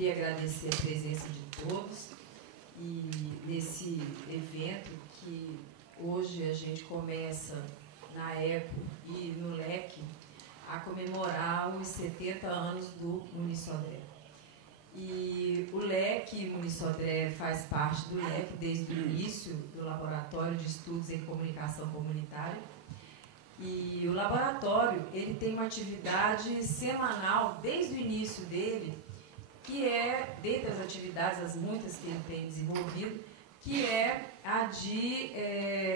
queria agradecer a presença de todos e nesse evento que hoje a gente começa na ECO e no LEC a comemorar os 70 anos do Muniçodré. E o LEC, Muniçodré, faz parte do LEC desde o início do Laboratório de Estudos em Comunicação Comunitária. E o laboratório ele tem uma atividade semanal desde o início dele, que é, dentre as atividades, as muitas que ele tem desenvolvido, que é a de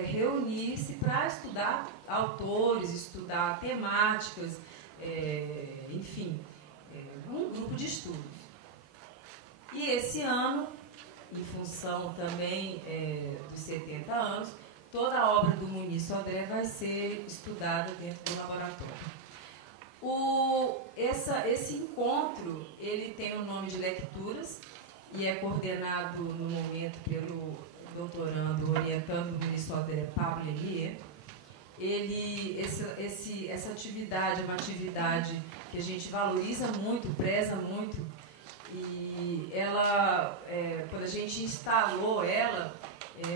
reunir-se para estudar autores, estudar temáticas, enfim, um grupo de estudos. E esse ano, em função também dos 70 anos, toda a obra do Muniçodré vai ser estudada dentro do laboratório. Esse encontro, ele tem o nome de Lecturas e é coordenado no momento pelo doutorando orientando o Muniçodré, Pablo Elier. Essa atividade é uma atividade que a gente valoriza muito, preza muito, e ela, quando a gente instalou ela,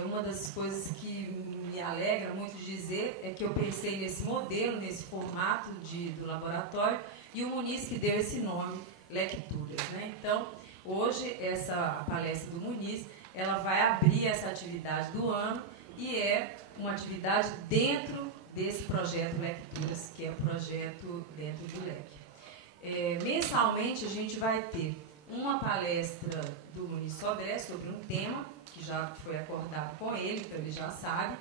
uma das coisas que me alegra muito dizer é que eu pensei nesse modelo, nesse formato do laboratório, e o Muniz que deu esse nome, Lecturas, né? Então, hoje, a palestra do Muniz, ela vai abrir essa atividade do ano e é uma atividade dentro desse projeto Lecturas, que é o projeto dentro do LEC. Mensalmente, a gente vai ter uma palestra do Muniçodré sobre um tema, que já foi acordado com ele, então ele já sabe,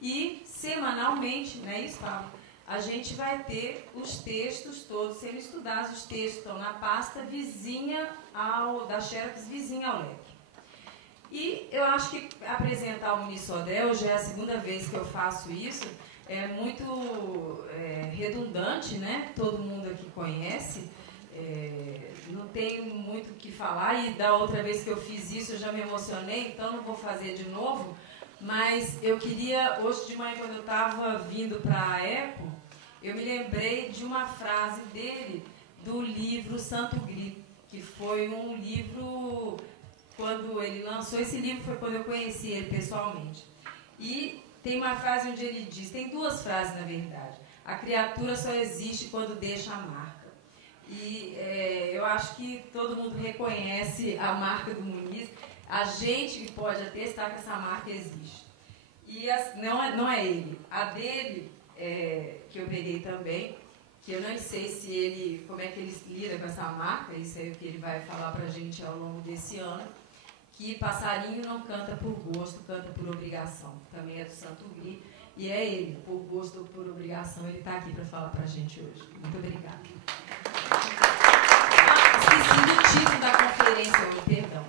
e semanalmente, não é isso, Pablo? A gente vai ter os textos todos sendo estudados, os textos estão na pasta vizinha da Xerox, vizinha ao LEC. E eu acho que apresentar o Muniçodré, hoje é a segunda vez que eu faço isso, é muito redundante, né? Todo mundo aqui conhece, não tenho muito o que falar, e da outra vez que eu fiz isso eu já me emocionei, então não vou fazer de novo, mas eu queria, hoje de manhã quando eu estava vindo para a ECO, eu me lembrei de uma frase dele, do livro Santo Grito, que foi um livro, quando ele lançou esse livro foi quando eu conheci ele pessoalmente. E tem uma frase onde ele diz, tem duas frases na verdade, a criatura só existe quando deixa a marca. E eu acho que todo mundo reconhece a marca do Muniz, a gente pode atestar que essa marca existe. E não é ele, a dele, que eu peguei também, que eu não sei se ele, como é que ele lida com essa marca, isso é o que ele vai falar pra gente ao longo desse ano, que passarinho não canta por gosto, canta por obrigação. Também é do Santo Gri, e é ele, por gosto ou por obrigação, ele está aqui para falar para a gente hoje. Muito obrigada. Esqueci do título da conferência hoje, perdão.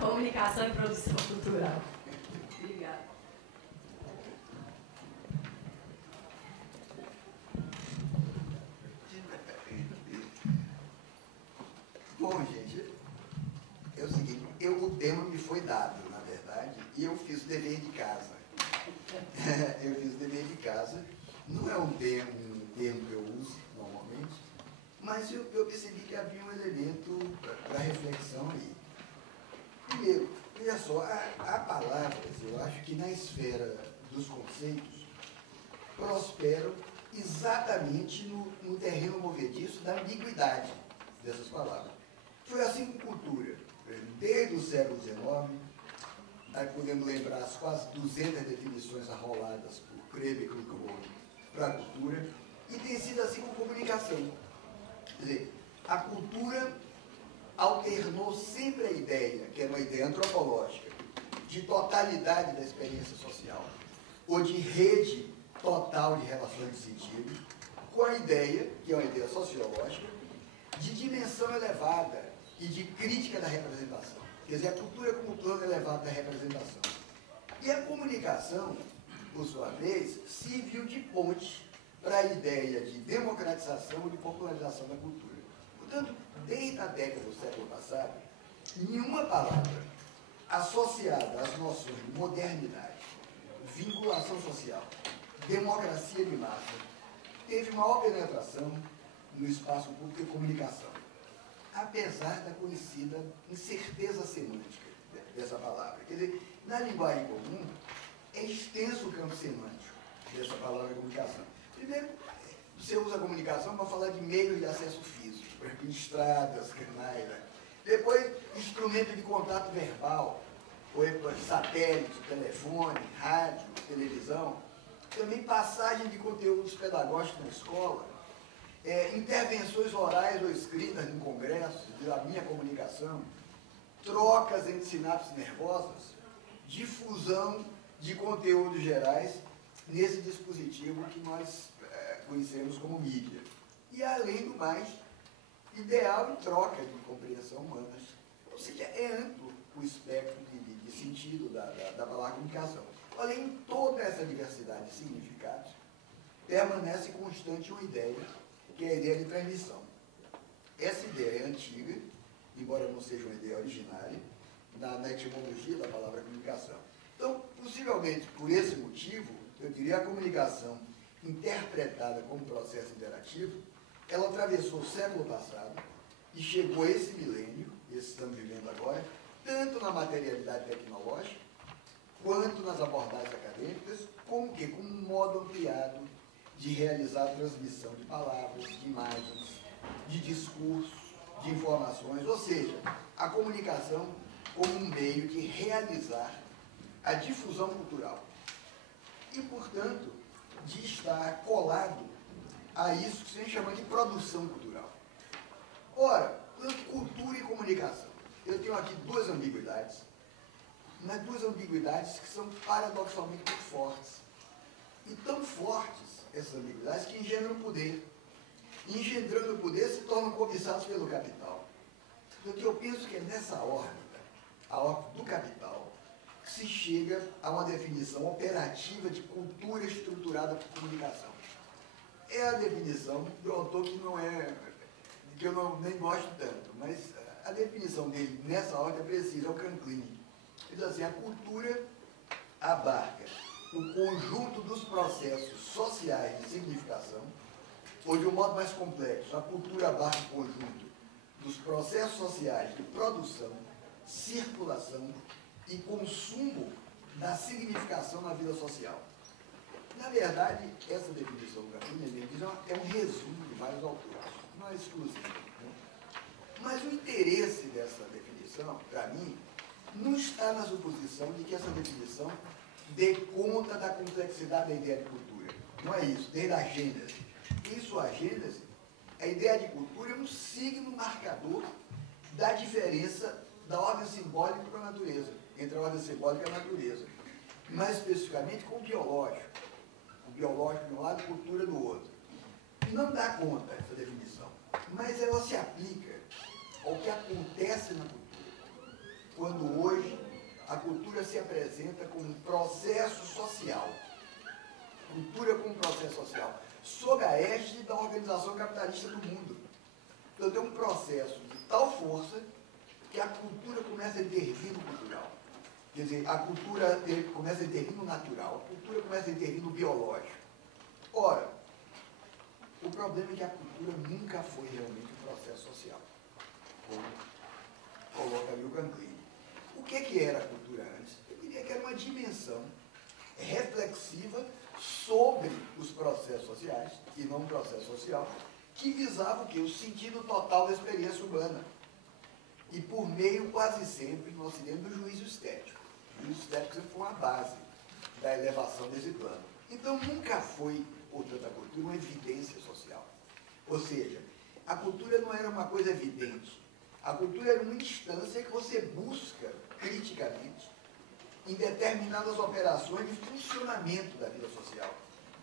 Comunicação e produção cultural. Obrigada. Bom, gente, é o seguinte, o tema me foi dado, na verdade, e eu fiz o dever de casa. Eu fiz o dever de casa. Não é um termo que eu uso normalmente, mas eu percebi que havia um elemento para reflexão aí. Primeiro, olha só, há palavras, eu acho que na esfera dos conceitos, prosperam exatamente no terreno movediço da ambiguidade dessas palavras. Foi assim com cultura. Desde o século XIX, aí podemos lembrar as quase 200 definições arroladas por Kremer e Kluckhoff para a cultura, e tem sido assim com comunicação. Quer dizer, a cultura alternou sempre a ideia, que é uma ideia antropológica, de totalidade da experiência social, ou de rede total de relações de sentido, com a ideia, que é uma ideia sociológica, de dimensão elevada e de crítica da representação. Quer dizer, a cultura como plano elevado da representação. E a comunicação, por sua vez, serviu de ponte para a ideia de democratização e de popularização da cultura. Portanto, desde a década do século passado, nenhuma palavra associada às noções de modernidade, vinculação social, democracia de massa, teve maior penetração no espaço público e comunicação, apesar da conhecida incerteza semântica dessa palavra. Quer dizer, na linguagem comum, é extenso o campo semântico dessa palavra comunicação. Primeiro, você usa a comunicação para falar de meios de acesso físico, por exemplo, estradas, canais. Né? Depois, instrumento de contato verbal, por exemplo, satélite, telefone, rádio, televisão. Também passagem de conteúdos pedagógicos na escola, intervenções orais ou escritas em congressos, da minha comunicação, trocas entre sinapses nervosas, difusão de conteúdos gerais nesse dispositivo que nós conhecemos como mídia. E, além do mais, ideal em troca de compreensão humana. Ou seja, é amplo o espectro de sentido da palavra comunicação. Além de toda essa diversidade de significados, permanece constante uma ideia, que é a ideia de transmissão. Essa ideia é antiga, embora não seja uma ideia originária, na etimologia da palavra comunicação. Então, possivelmente, por esse motivo, eu diria a comunicação interpretada como processo interativo, ela atravessou o século passado e chegou a esse milênio, esse que estamos vivendo agora, tanto na materialidade tecnológica, quanto nas abordagens acadêmicas, como que? Com um modo ampliado de realizar a transmissão de palavras, de imagens, de discursos, de informações, ou seja, a comunicação como um meio de realizar a difusão cultural e, portanto, de estar colado a isso que se chama de produção cultural. Ora, cultura e comunicação. Eu tenho aqui duas ambiguidades, mas duas ambiguidades que são paradoxalmente muito fortes. E tão fortes essas ambiguidades que engendram poder. E engendrando o poder se tornam cobiçados pelo capital. Então, eu penso que é nessa órbita, a órbita do capital, que se chega a uma definição operativa de cultura estruturada por comunicação. É a definição do autor que não é, que eu nem gosto tanto, mas a definição dele nessa ordem é precisa, é o Canclini. Ele diz assim, a cultura abarca o conjunto dos processos sociais de significação, ou de um modo mais complexo, a cultura abarca o conjunto dos processos sociais de produção, circulação e consumo da significação na vida social. Na verdade, essa definição do Canclini é um resumo de vários autores, não é exclusivo. Né? Mas o interesse dessa definição, para mim, não está na suposição de que essa definição dê conta da complexidade da ideia de cultura. Não é isso, desde a Gênese. Em sua Gênese, a ideia de cultura é um signo marcador da diferença da ordem simbólica com a natureza, entre a ordem simbólica e a natureza. Mais especificamente com o biológico. O biológico de um lado e a cultura do outro. Não dá conta essa definição, mas ela se aplica ao que acontece na cultura. Quando hoje a cultura se apresenta como um processo social. Cultura como um processo social, sob a égide da organização capitalista do mundo. Então tem um processo de tal força que a cultura começa a intervir no cultural. Quer dizer, a cultura começa a intervir no natural, a cultura começa a intervir no biológico. Ora, o problema é que a cultura nunca foi realmente um processo social, como coloca ali o Canclini. O que era a cultura antes? Eu diria que era uma dimensão reflexiva sobre os processos sociais, e não um processo social, que visava o quê? O sentido total da experiência humana. E por meio, quase sempre, no Ocidente, do juízo estético. O juízo estético sempre foi uma base da elevação desse plano. Então, nunca foi, portanto, a cultura uma evidência social. Ou seja, a cultura não era uma coisa evidente. A cultura era uma instância que você busca criticamente em determinadas operações de funcionamento da vida social.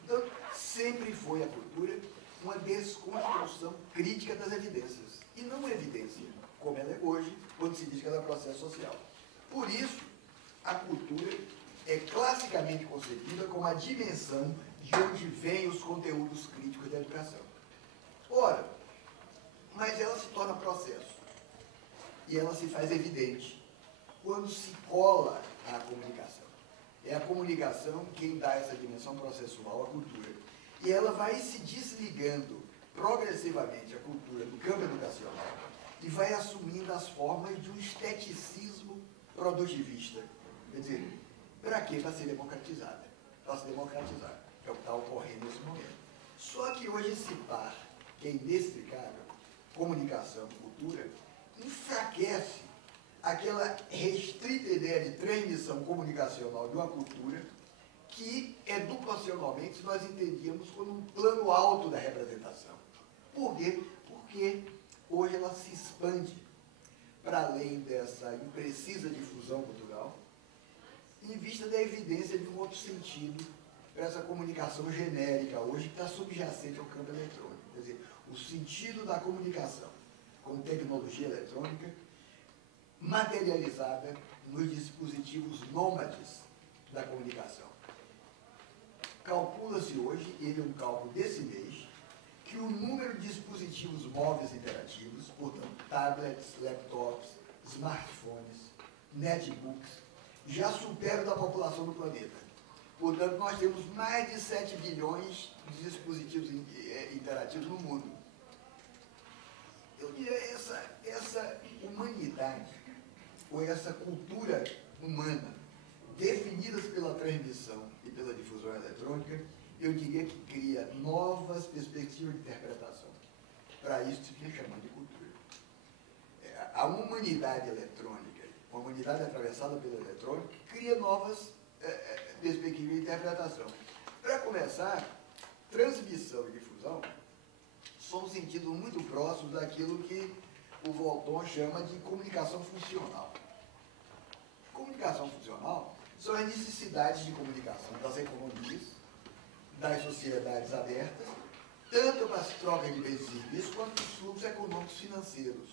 Então, sempre foi a cultura uma desconstrução crítica das evidências, e não uma evidência, como ela é hoje, quando se diz que ela é processo social. Por isso, a cultura é classicamente concebida como a dimensão de onde vêm os conteúdos críticos da educação. Ora, mas ela se torna processo, e ela se faz evidente quando se cola à comunicação. É a comunicação quem dá essa dimensão processual à cultura. E ela vai se desligando progressivamente a cultura do campo educacional e vai assumindo as formas de um esteticismo produtivista. Quer dizer, para quê? Para ser democratizada. Para se democratizar. É o que está ocorrendo nesse momento. Só que hoje esse par, que é inextricável, comunicação e cultura, enfraquece aquela restrita ideia de transmissão comunicacional de uma cultura que, educacionalmente, nós entendíamos como um plano alto da representação. Por quê? Porque hoje ela se expande para além dessa imprecisa difusão cultural, em vista da evidência de um outro sentido para essa comunicação genérica hoje que está subjacente ao campo eletrônico. Quer dizer, o sentido da comunicação como tecnologia eletrônica materializada nos dispositivos nômades da comunicação. Calcula-se hoje, ele é um cálculo desse mês, que o número de dispositivos móveis interativos, portanto, tablets, laptops, smartphones, netbooks, já supera o da população do planeta. Portanto, nós temos mais de 7 bilhões de dispositivos interativos no mundo. Eu diria essa humanidade, ou essa cultura humana, definidas pela transmissão e pela difusão eletrônica, eu diria que cria novas perspectivas de interpretação. Para isso se fica chamando de cultura. A humanidade eletrônica, uma humanidade atravessada pela eletrônica, cria novas perspectivas de interpretação. Para começar, transmissão e difusão são sentidos muito próximos daquilo que o Volton chama de comunicação funcional. Comunicação funcional são as necessidades de comunicação das economias, das sociedades abertas, tanto para as trocas de bens e serviços, quanto os fluxos econômicos financeiros,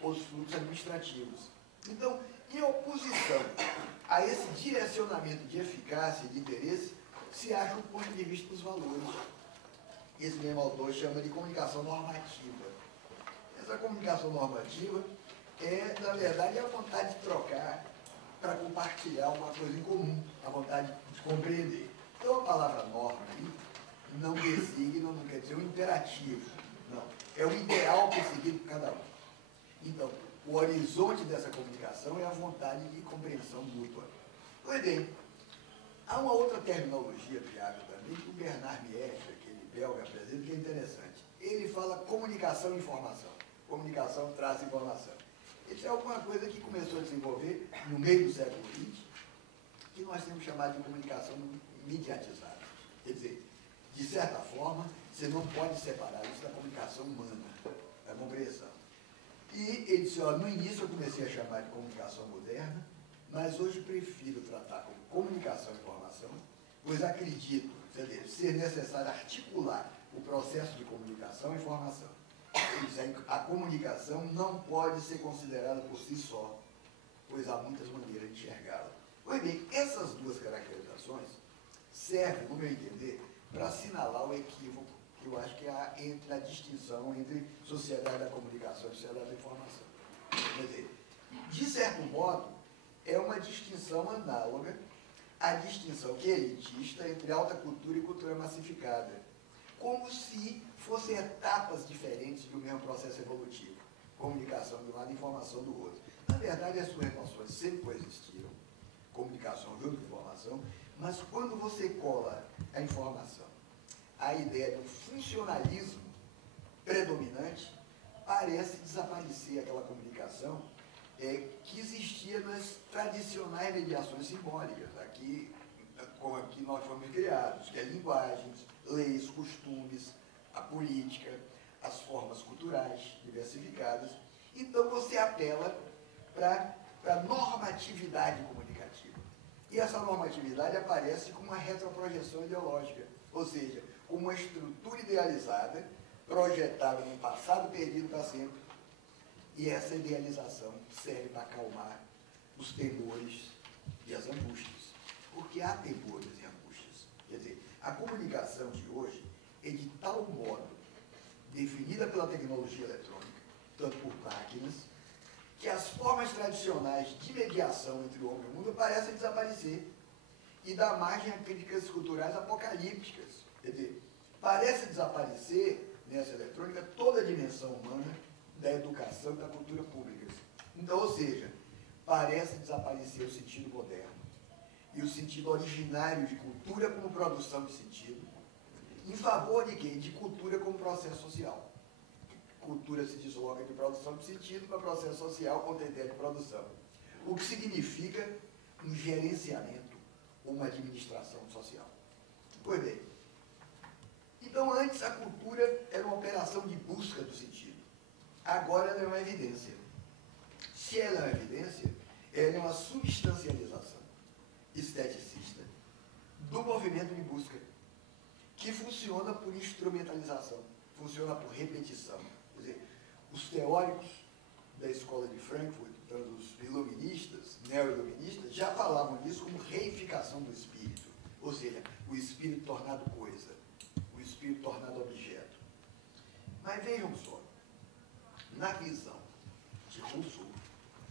ou os fluxos administrativos. Então, em oposição a esse direcionamento de eficácia e de interesse, se acha o ponto de vista dos valores. Esse mesmo autor chama de comunicação normativa. Essa comunicação normativa é, na verdade, a vontade de trocar para compartilhar uma coisa em comum, a vontade de compreender. Então, a palavra norma aí não designa, não quer dizer um imperativo, não. É o ideal perseguido por cada um. Então, o horizonte dessa comunicação é a vontade de compreensão mútua. Pois bem, há uma outra terminologia, Tiago, também, que o Bernard Miech, aquele belga, apresenta, que é interessante. Ele fala comunicação e informação. Comunicação traz informação. Isso é alguma coisa que começou a desenvolver no meio do século XX, que nós temos chamado de comunicação mediatizada. Quer dizer, de certa forma, você não pode separar isso da comunicação humana, da compreensão. E ele disse, ó, no início eu comecei a chamar de comunicação moderna, mas hoje prefiro tratar como comunicação e informação, pois acredito, quer dizer, ser necessário articular o processo de comunicação e informação. Ele diz, a comunicação não pode ser considerada por si só, pois há muitas maneiras de enxergá-la. Pois bem, essas duas caracterizações servem, no meu entender, para assinalar o equívoco que eu acho que há entre a distinção entre sociedade da comunicação e sociedade da informação. Quer dizer, de certo modo, é uma distinção análoga à distinção que é elitista entre alta cultura e cultura massificada, como se fossem etapas diferentes do mesmo processo evolutivo. Comunicação de um lado e informação do outro. Na verdade, as suas noções sempre coexistiram, comunicação junto com informação, mas quando você cola a informação, a ideia do funcionalismo predominante, parece desaparecer aquela comunicação que existia nas tradicionais mediações simbólicas, aqui, como aqui nós fomos criados, que é linguagens, leis, costumes, a política, as formas culturais diversificadas. Então você apela para a normatividade comunicativa. E essa normatividade aparece como uma retroprojeção ideológica, ou seja, como uma estrutura idealizada, projetada no passado perdido para sempre. E essa idealização serve para acalmar os temores e as angústias. Porque há temores e angústias. Quer dizer, a comunicação de hoje é de tal modo definida pela tecnologia eletrônica, tanto por máquinas, que as formas tradicionais de mediação entre o homem e o mundo parecem desaparecer e dá margem a críticas culturais apocalípticas. Quer dizer, parece desaparecer nessa eletrônica toda a dimensão humana da educação e da cultura pública. Então, ou seja, parece desaparecer o sentido moderno e o sentido originário de cultura como produção de sentido, em favor de quê? De cultura como processo social. Cultura se desloca de produção de sentido para processo social com ideia de produção. O que significa um gerenciamento, uma administração social. Pois bem, então antes a cultura era uma operação de busca do sentido. Agora ela é uma evidência. Se ela é uma evidência, ela é uma substancialização esteticista do movimento de busca, que funciona por instrumentalização, funciona por repetição. Quer dizer, os teóricos da escola de Frankfurt, os iluministas, neo-iluministas, já falavam disso como reificação do espírito, ou seja, o espírito tornado coisa, o espírito tornado objeto. Mas vejam só, na visão de Rousseau,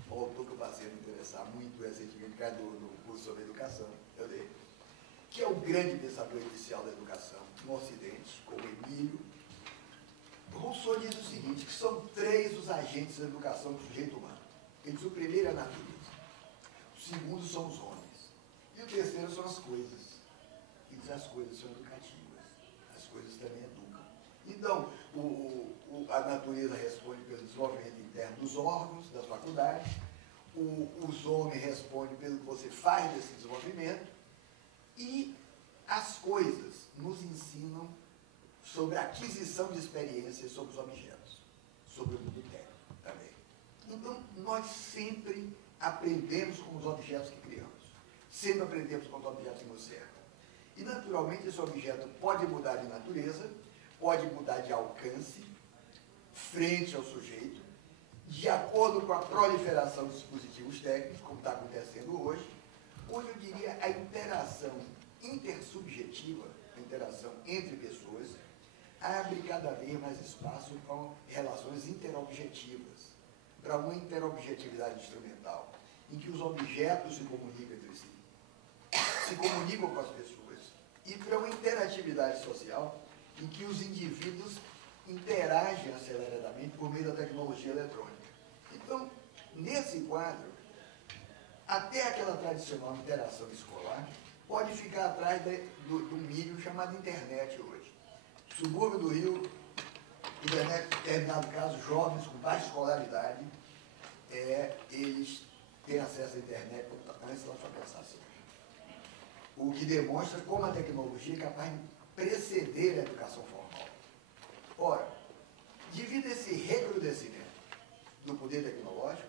um autor que eu passei a me interessar muito recentemente, no curso sobre educação, eu dei, que é o grande pensador inicial da educação no Ocidente, como Emílio, Rousseau diz o seguinte, que são 3 os agentes da educação do sujeito humano. Ele diz, o primeiro é a natureza, o segundo são os homens, e o terceiro são as coisas. Ele diz, as coisas são educativas, as coisas também educam. Então, a natureza responde pelo desenvolvimento interno dos órgãos, das faculdades, os homens respondem pelo que você faz desse desenvolvimento, e as coisas nos ensinam sobre a aquisição de experiências sobre os objetos, sobre o mundo técnico também. Então, nós sempre aprendemos com os objetos que criamos, sempre aprendemos com os objetos que nos cercam. E, naturalmente, esse objeto pode mudar de natureza, pode mudar de alcance, frente ao sujeito, de acordo com a proliferação dos dispositivos técnicos, como está acontecendo hoje, onde eu diria a interação intersubjetiva, a interação entre pessoas, abre cada vez mais espaço para relações interobjetivas, para uma interobjetividade instrumental, em que os objetos se comunicam entre si, se comunicam com as pessoas, e para uma interatividade social, em que os indivíduos interagem aceleradamente por meio da tecnologia eletrônica. Então, nesse quadro, até aquela tradicional interação escolar pode ficar atrás do milho chamado internet hoje. Subúrbio do Rio, internet, em determinado caso, jovens com baixa escolaridade, eles têm acesso à internet antes da alfabetização. O que demonstra como a tecnologia é capaz de preceder a educação formal. Ora, devido a esse recrudescimento do poder tecnológico,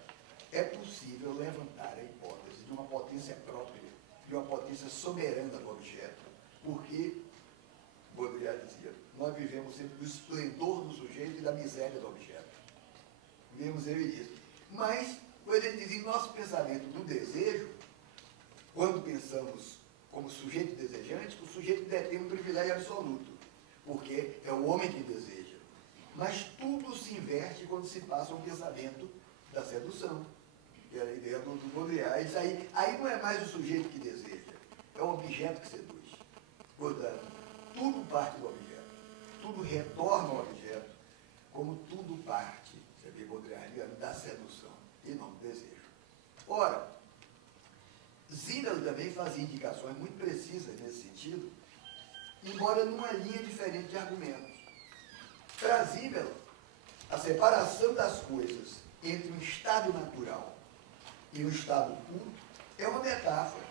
é possível levantar a hipótese de uma potência própria, de uma potência soberana do objeto, porque, Baudrillard dizia, nós vivemos sempre do esplendor do sujeito e da miséria do objeto. Vivemos ele disso. Mas, quando ele dizia, em nosso pensamento do desejo, quando pensamos como sujeito desejante, o sujeito detém um privilégio absoluto, porque é o homem que deseja. Mas tudo se inverte quando se passa um pensamento da sedução, que era a ideia do Baudrillard. Isso aí não é mais o sujeito que deseja, é o objeto que seduz. Portanto, tudo parte do objeto, tudo retorna ao objeto, como tudo parte, você vê Baudrillard, da sedução e não do desejo. Ora, Simmel também fazia indicações muito precisas nesse sentido, embora numa linha diferente de argumentos. Para Simmel, a separação das coisas entre um estado natural e um estado puro é uma metáfora.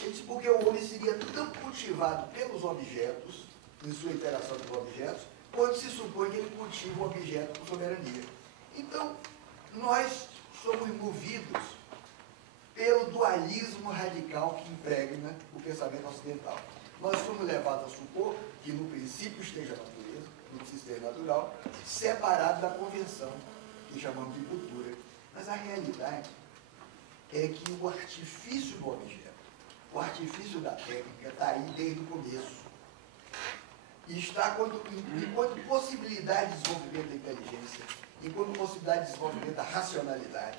Ele diz porque o homem seria tão cultivado pelos objetos, em sua interação com os objetos, quando se supõe que ele cultiva o objeto com soberania. Então, nós somos movidos pelo dualismo radical que impregna o pensamento ocidental. Nós somos levados a supor que no princípio esteja a natureza, no sistema natural, separado da convenção, que chamamos de cultura. Mas a realidade é que o artifício do objeto, o artifício da técnica está aí desde o começo. E está enquanto possibilidade de desenvolvimento da inteligência, enquanto possibilidade de desenvolvimento da racionalidade,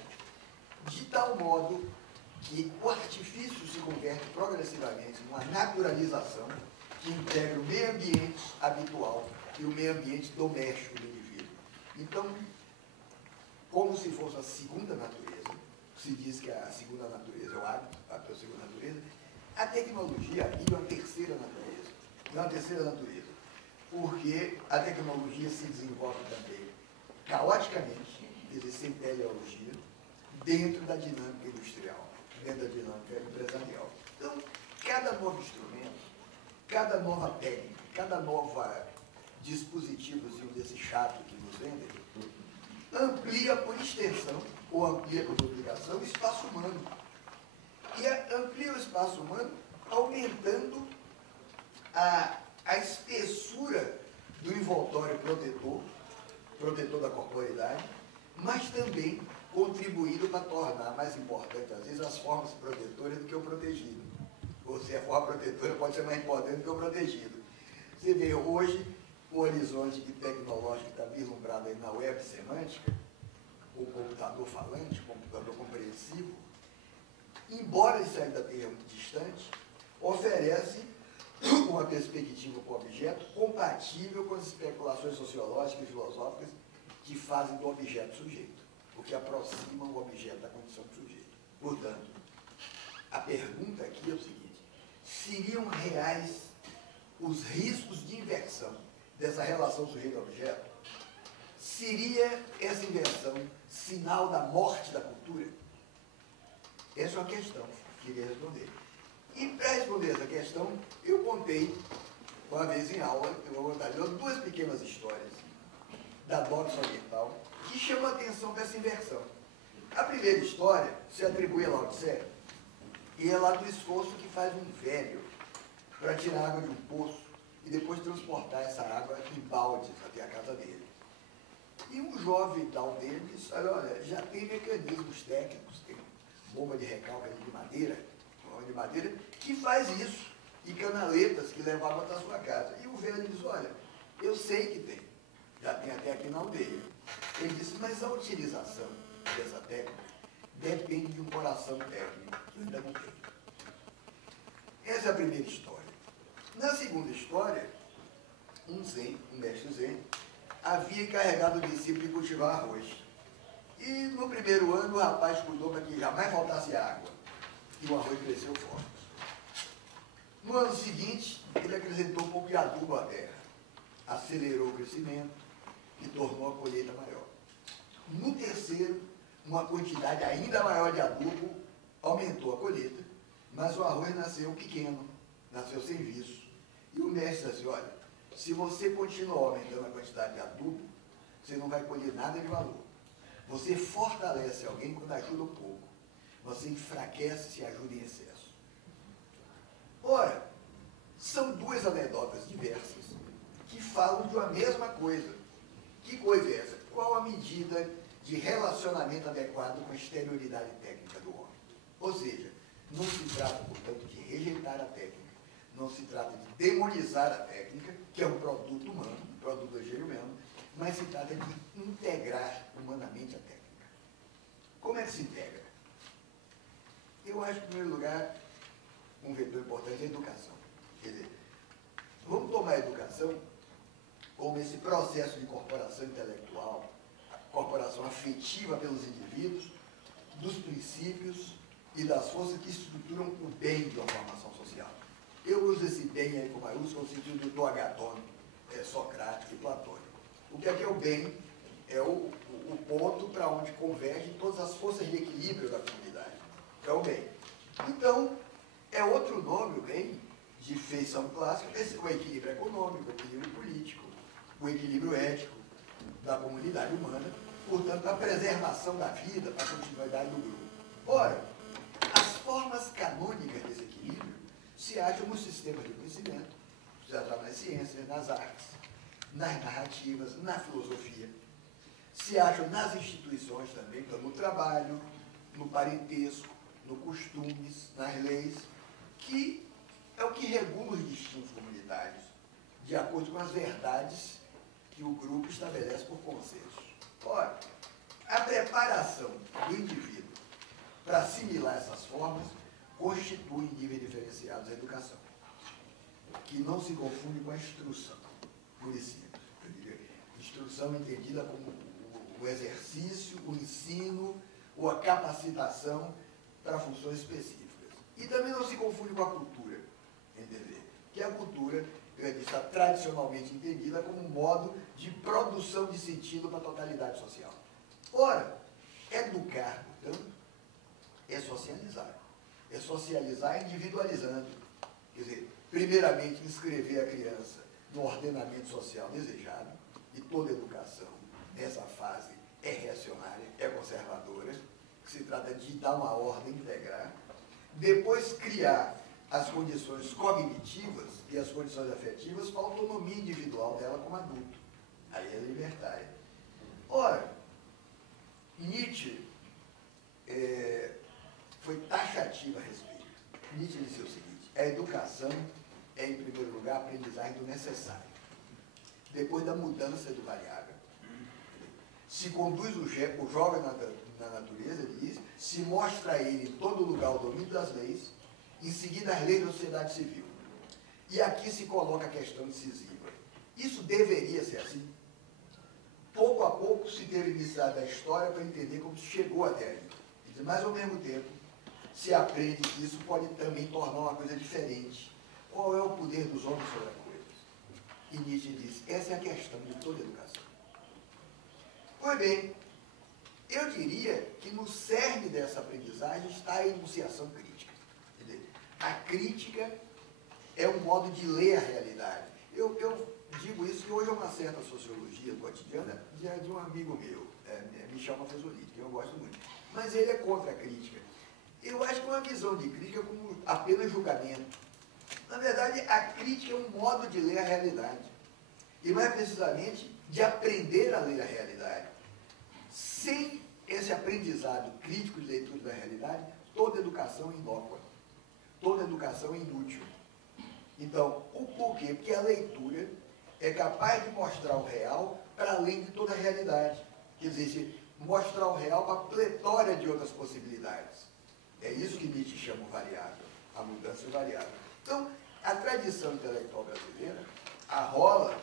de tal modo que o artifício se converte progressivamente numa naturalização que integra o meio ambiente habitual e o meio ambiente doméstico do indivíduo. Então, como se fosse a segunda natureza, se diz que a segunda natureza é o hábito, a segunda natureza, a tecnologia é uma terceira natureza. É uma terceira natureza, porque a tecnologia se desenvolve também caoticamente, quer dizer, sem teleologia, dentro da dinâmica industrial, dentro da dinâmica empresarial. Então, cada novo instrumento, cada nova técnica, cada nova dispositivozinho desse chato que nos vendem, amplia por extensão, ou amplia por duplicação, o espaço humano. E amplia o espaço humano aumentando a espessura do envoltório protetor da corporeidade, mas também contribuindo para tornar mais importante, às vezes, as formas protetoras do que o protegido. Ou seja, a forma protetora pode ser mais importante do que o protegido. Você vê hoje o horizonte tecnológico que está vislumbrado aí na web semântica, o computador falante, o computador compreensivo, embora isso ainda tenha muito distante, oferece uma perspectiva para o objeto compatível com as especulações sociológicas e filosóficas que fazem do objeto sujeito, o que aproxima o objeto da condição de sujeito. Portanto, a pergunta aqui é o seguinte: seriam reais os riscos de inversão dessa relação sujeito-objeto? Seria essa inversão sinal da morte da cultura? Essa é uma questão que eu queria responder. E para responder essa questão, eu contei, uma vez em aula, eu vou contar duas pequenas histórias da doxa oriental que chamam a atenção para essa inversão. A primeira história se atribui a Lao Tse, e é lá do esforço que faz um velho para tirar água de um poço e depois transportar essa água em baldes até a casa dele. E um jovem tal dele disse: olha, já tem mecanismos técnicos, tem bomba de recalque de madeira, que faz isso, e canaletas que levavam até a sua casa. E o velho diz: olha, eu sei que tem, já tem até aqui na aldeia. Ele disse: mas a utilização dessa técnica depende de um coração técnico, que eu ainda não tenho. Essa é a primeira história. Na segunda história, um mestre zen, havia encarregado o discípulo de cultivar arroz. E no primeiro ano o rapaz cuidou para que jamais faltasse água. E o arroz cresceu forte. No ano seguinte, ele acrescentou um pouco de adubo à terra. Acelerou o crescimento e tornou a colheita maior. No terceiro, uma quantidade ainda maior de adubo aumentou a colheita, mas o arroz nasceu pequeno, nasceu sem viço. E o mestre disse: olha, se você continuar aumentando a quantidade de adubo, você não vai colher nada de valor. Você fortalece alguém quando ajuda um pouco. Você enfraquece se ajuda em excesso. Ora, são duas anedotas diversas que falam de uma mesma coisa. Que coisa é essa? Qual a medida de relacionamento adequado com a exterioridade técnica do homem? Ou seja, não se trata, portanto, de rejeitar a técnica, não se trata de demonizar a técnica, que é um produto humano, um produto do gênio humano, mas se trata de integrar humanamente a técnica. Como é que se integra? Eu acho, em primeiro lugar, um vetor importante é a educação. Quer dizer, vamos tomar a educação como esse processo de incorporação intelectual, incorporação afetiva pelos indivíduos, dos princípios e das forças que estruturam o bem de uma formação social. Eu uso esse bem aí com maiúsculo no sentido do agaton, socrático e platônico. O que é o bem? É o ponto para onde convergem todas as forças de equilíbrio da comunidade. É o bem. Então, é outro nome, o bem, de feição clássica, o equilíbrio econômico, o equilíbrio político, o equilíbrio ético da comunidade humana, portanto, a preservação da vida, a continuidade do grupo. Ora, as formas canônicas desse equilíbrio se acham nos sistemas de conhecimento, se acham nas ciências, nas artes, nas narrativas, na filosofia, se acham nas instituições também, então no trabalho, no parentesco, no costumes, nas leis, que é o que regula os destinos comunitários, de acordo com as verdades que o grupo estabelece por consenso. Ora, a preparação do indivíduo para assimilar essas formas constitui níveis diferenciados da educação. que não se confunde com a instrução, por simples. Instrução entendida como o exercício, o ensino ou a capacitação para funções específicas. E também não se confunde com a cultura, entender? Que a cultura está tradicionalmente entendida como um modo de produção de sentido para a totalidade social. Ora, educar, portanto, é socializar. É socializar individualizando. Quer dizer, primeiramente, inscrever a criança no ordenamento social desejado, e toda educação, nessa fase, é reacionária, é conservadora, que se trata de dar uma ordem, integrar, depois criar as condições cognitivas e as condições afetivas para a autonomia individual dela como adulto. Aí é libertária. Ora, Nietzsche foi taxativo a respeito. Nietzsche disse o seguinte: a educação é, em primeiro lugar, a aprendizagem do necessário. Depois da mudança do variável. Se conduz o jovem na natureza, ele diz, se mostra a ele em todo lugar o domínio das leis, em seguida as leis da sociedade civil. E aqui se coloca a questão decisiva. Isso deveria ser assim? Pouco a pouco se teve iniciado a história para entender como se chegou até aí. Mas, ao mesmo tempo, se aprende que isso pode também tornar uma coisa diferente. Qual é o poder dos homens sobre a coisa? E Nietzsche diz, essa é a questão de toda educação. Pois bem, eu diria que no cerne dessa aprendizagem está a enunciação crítica. A crítica é um modo de ler a realidade. Eu digo isso que hoje é uma certa sociologia cotidiana de um amigo meu, Michel Maffezolini, que eu gosto muito. Mas ele é contra a crítica. Eu acho que uma visão de crítica é como apenas julgamento. Na verdade, a crítica é um modo de ler a realidade. E mais precisamente, de aprender a ler a realidade. Sem esse aprendizado crítico de leitura da realidade, toda educação é inócua. Toda educação é inútil. Então, o porquê? Porque a leitura é capaz de mostrar o real para além de toda a realidade. Quer dizer, mostrar o real para a pletória de outras possibilidades. É isso que Nietzsche chama o variável, a mudança variável. Então, a tradição intelectual brasileira arrola,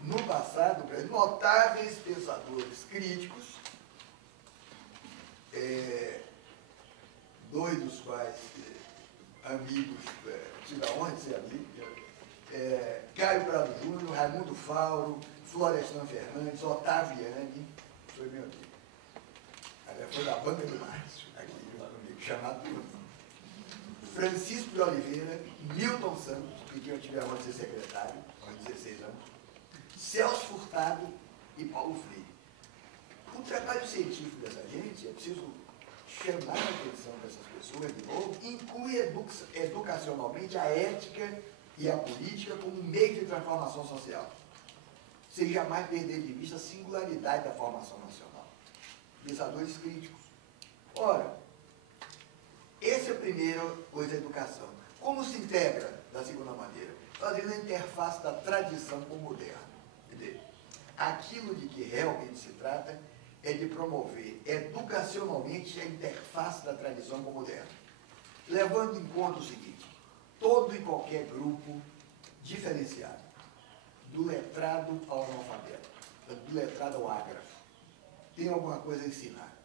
no passado, notáveis pensadores críticos, dois dos quais amigos, tive a honra de ser amigo, Caio Prado Júnior, Raimundo Fauro, Florestan Fernandes, Ottaviani, foi meu amigo. Aliás, foi da Banca do Márcio, aqui comigo, chamado Bruno. Francisco de Oliveira, Milton Santos, de quem eu tive a honra de ser secretário, aos 16 anos, Celso Furtado e Paulo Freire. O trabalho científico dessa gente, é preciso chamar a atenção dessas pessoas de novo, inclui educacionalmente a ética e a política como meio de transformação social, sem jamais perder de vista a singularidade da formação nacional. Pensadores críticos. Ora, essa é a primeira coisa da educação. Como se integra, da segunda maneira? Fazendo a interface da tradição com o moderno. Entendeu? Aquilo de que realmente se trata é de promover educacionalmente a interface da tradição com o moderno, levando em conta o seguinte: todo e qualquer grupo diferenciado, do letrado ao analfabeto, do letrado ao ágrafo, tem alguma coisa a ensinar.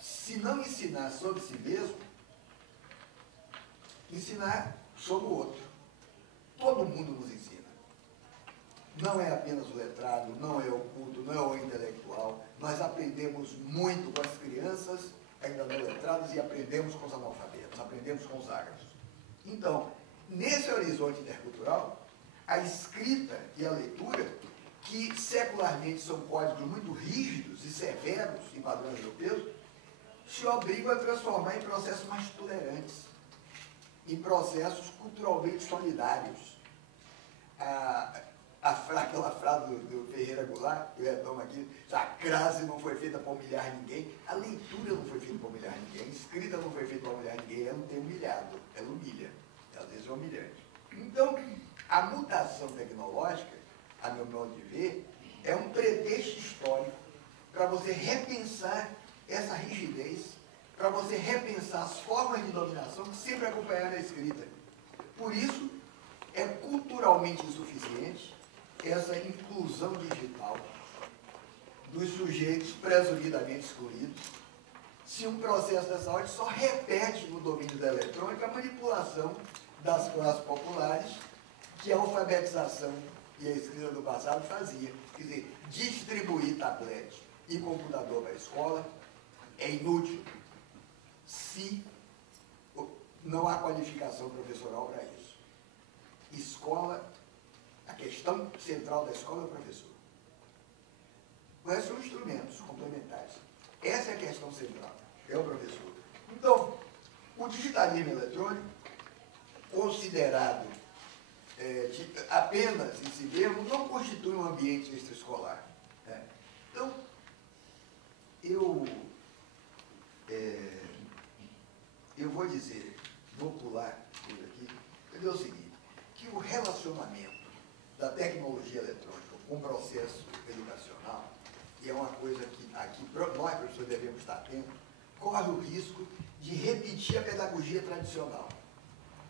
Se não ensinar sobre si mesmo, ensinar sobre o outro. Todo mundo nos ensina. Não é apenas o letrado, não é o culto, não é o intelectual. Nós aprendemos muito com as crianças, ainda não letradas, e aprendemos com os analfabetos, aprendemos com os ágrafos. Então, nesse horizonte intercultural, a escrita e a leitura, que secularmente são códigos muito rígidos e severos em padrões europeus, se obrigam a transformar em processos mais tolerantes, em processos culturalmente solidários. Aquela frase do Ferreira Goulart, que eu retomo aqui, a crase não foi feita para humilhar ninguém, a leitura não foi feita para humilhar ninguém, a escrita não foi feita para humilhar ninguém, ela não tem humilhado, ela humilha, às vezes é humilhante. Então, a mutação tecnológica, a meu modo de ver, é um pretexto histórico para você repensar essa rigidez, para você repensar as formas de dominação que sempre acompanharam a escrita. Por isso, É culturalmente insuficiente essa inclusão digital dos sujeitos presumidamente excluídos, se um processo dessa ordem só repete no domínio da eletrônica a manipulação das classes populares que a alfabetização e a escrita do passado fazia. Quer dizer, distribuir tablet e computador para a escola é inútil se não há qualificação professoral para isso. Escola, a questão central da escola é o professor. O resto são instrumentos complementares. Essa é a questão central, é o professor. Então, o digitalismo eletrônico, considerado apenas em si mesmo, não constitui um ambiente extraescolar. Né? Então, eu vou dizer, vou pular por aqui, eu dizer o seguinte, que o relacionamento da tecnologia eletrônica com o processo educacional, e é uma coisa que aqui nós, professores, devemos estar atentos, corre o risco de repetir a pedagogia tradicional,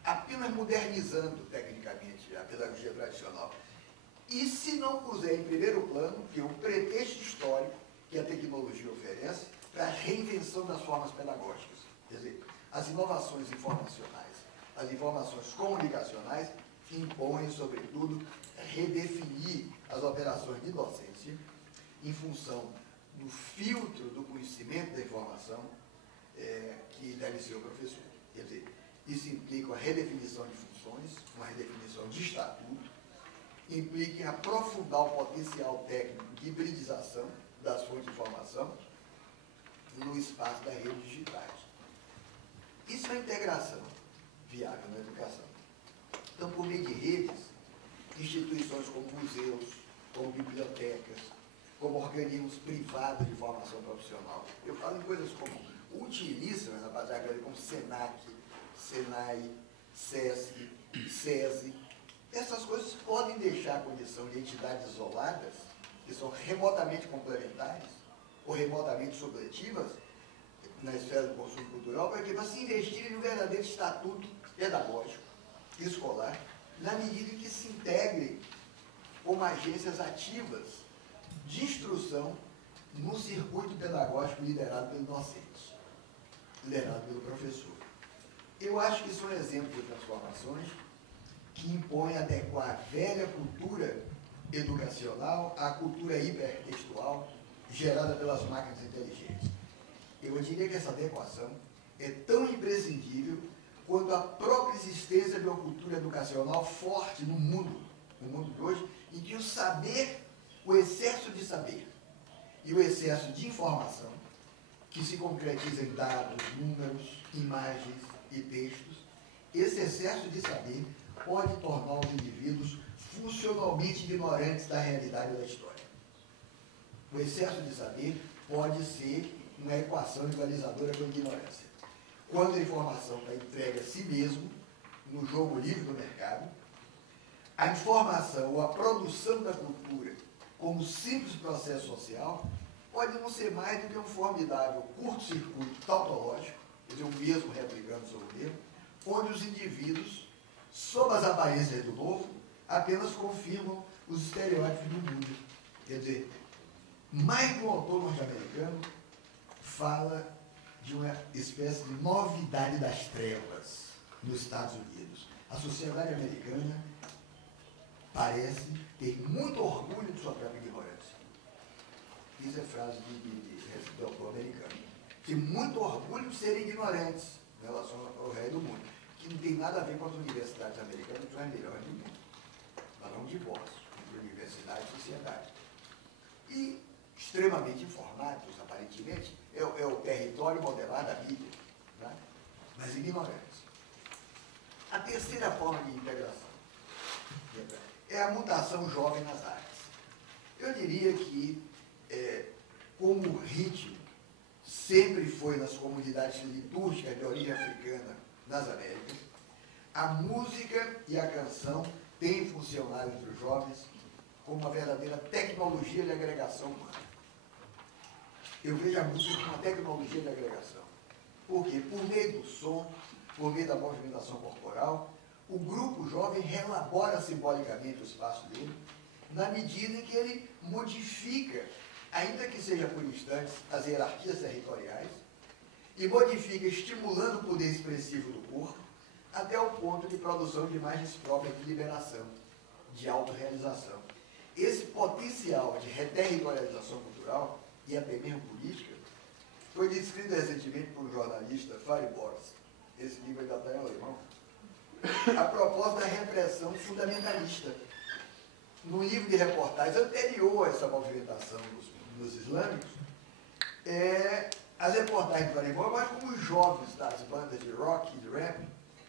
apenas modernizando tecnicamente a pedagogia tradicional. E se não puser em primeiro plano, que é o pretexto histórico que a tecnologia oferece para a reinvenção das formas pedagógicas. Quer dizer, as inovações informacionais, as informações comunicacionais impõem, sobretudo, redefinir as operações de docência em função do filtro do conhecimento da informação que deve ser o professor. Quer dizer, isso implica a redefinição de funções, uma redefinição de estatuto, implica em aprofundar o potencial técnico de hibridização das fontes de informação no espaço das redes digitais. Isso é integração viável na educação. Então, por meio de redes, instituições como museus, como bibliotecas, como organismos privados de formação profissional. Eu falo em coisas como utilíssimas na base acadêmica, como SENAC, SENAI, SESC, SESI. Essas coisas podem deixar a condição de entidades isoladas, que são remotamente complementares ou remotamente subletivas na esfera do consumo cultural, para se investirem no verdadeiro estatuto pedagógico, escolar, na medida em que se integrem como agências ativas de instrução no circuito pedagógico liderado pelo docente, liderado pelo professor. Eu acho que isso é um exemplo de transformações que impõe adequar a velha cultura educacional à cultura hipertextual gerada pelas máquinas inteligentes. Eu diria que essa adequação é tão imprescindível quanto a própria existência de uma cultura educacional forte no mundo de hoje, em que o saber, o excesso de saber e o excesso de informação, que se concretiza em dados, números, imagens e textos, esse excesso de saber pode tornar os indivíduos funcionalmente ignorantes da realidade da história. O excesso de saber pode ser uma equação igualizadora com a ignorância. Quando a informação está entregue a si mesmo, no jogo livre do mercado, a informação ou a produção da cultura como simples processo social pode não ser mais do que um formidável curto-circuito tautológico, quer dizer, o mesmo replicando sobre o mesmo, onde os indivíduos, sob as aparências do novo, apenas confirmam os estereótipos do mundo. Quer dizer, mais de um autor norte-americano fala de uma espécie de novidade das trevas nos Estados Unidos. A sociedade americana parece ter muito orgulho de sua própria ignorância. Isso é frase de autor americano. Tem muito orgulho de serem ignorantes em relação ao resto do mundo, que não tem nada a ver com as universidades americanas, que são as melhores do mundo. Mas não divórcio entre universidade e sociedade. E extremamente informados, aparentemente, é o território modelado da mídia, né? Mas ignorantes. A terceira forma de integração é a mutação jovem nas artes. Eu diria que, como o ritmo sempre foi nas comunidades litúrgicas de origem africana nas Américas, a música e a canção têm funcionado entre os jovens como uma verdadeira tecnologia de agregação humana. Eu vejo a música como uma tecnologia de agregação. Por quê? Por meio do som, por meio da movimentação corporal, o grupo jovem relabora simbolicamente o espaço dele, na medida em que ele modifica, ainda que seja por instantes, as hierarquias territoriais, e modifica estimulando o poder expressivo do corpo, até o ponto de produção de imagens próprias de liberação, de autorrealização. Esse potencial de reterritorialização cultural, e até mesmo política, foi descrito recentemente por um jornalista, Fari Boris, esse livro ainda está em alemão, a propósito da repressão fundamentalista. No livro de reportagens anterior a essa movimentação dos islâmicos, as reportagens do alemão, mas como os jovens das bandas de rock e de rap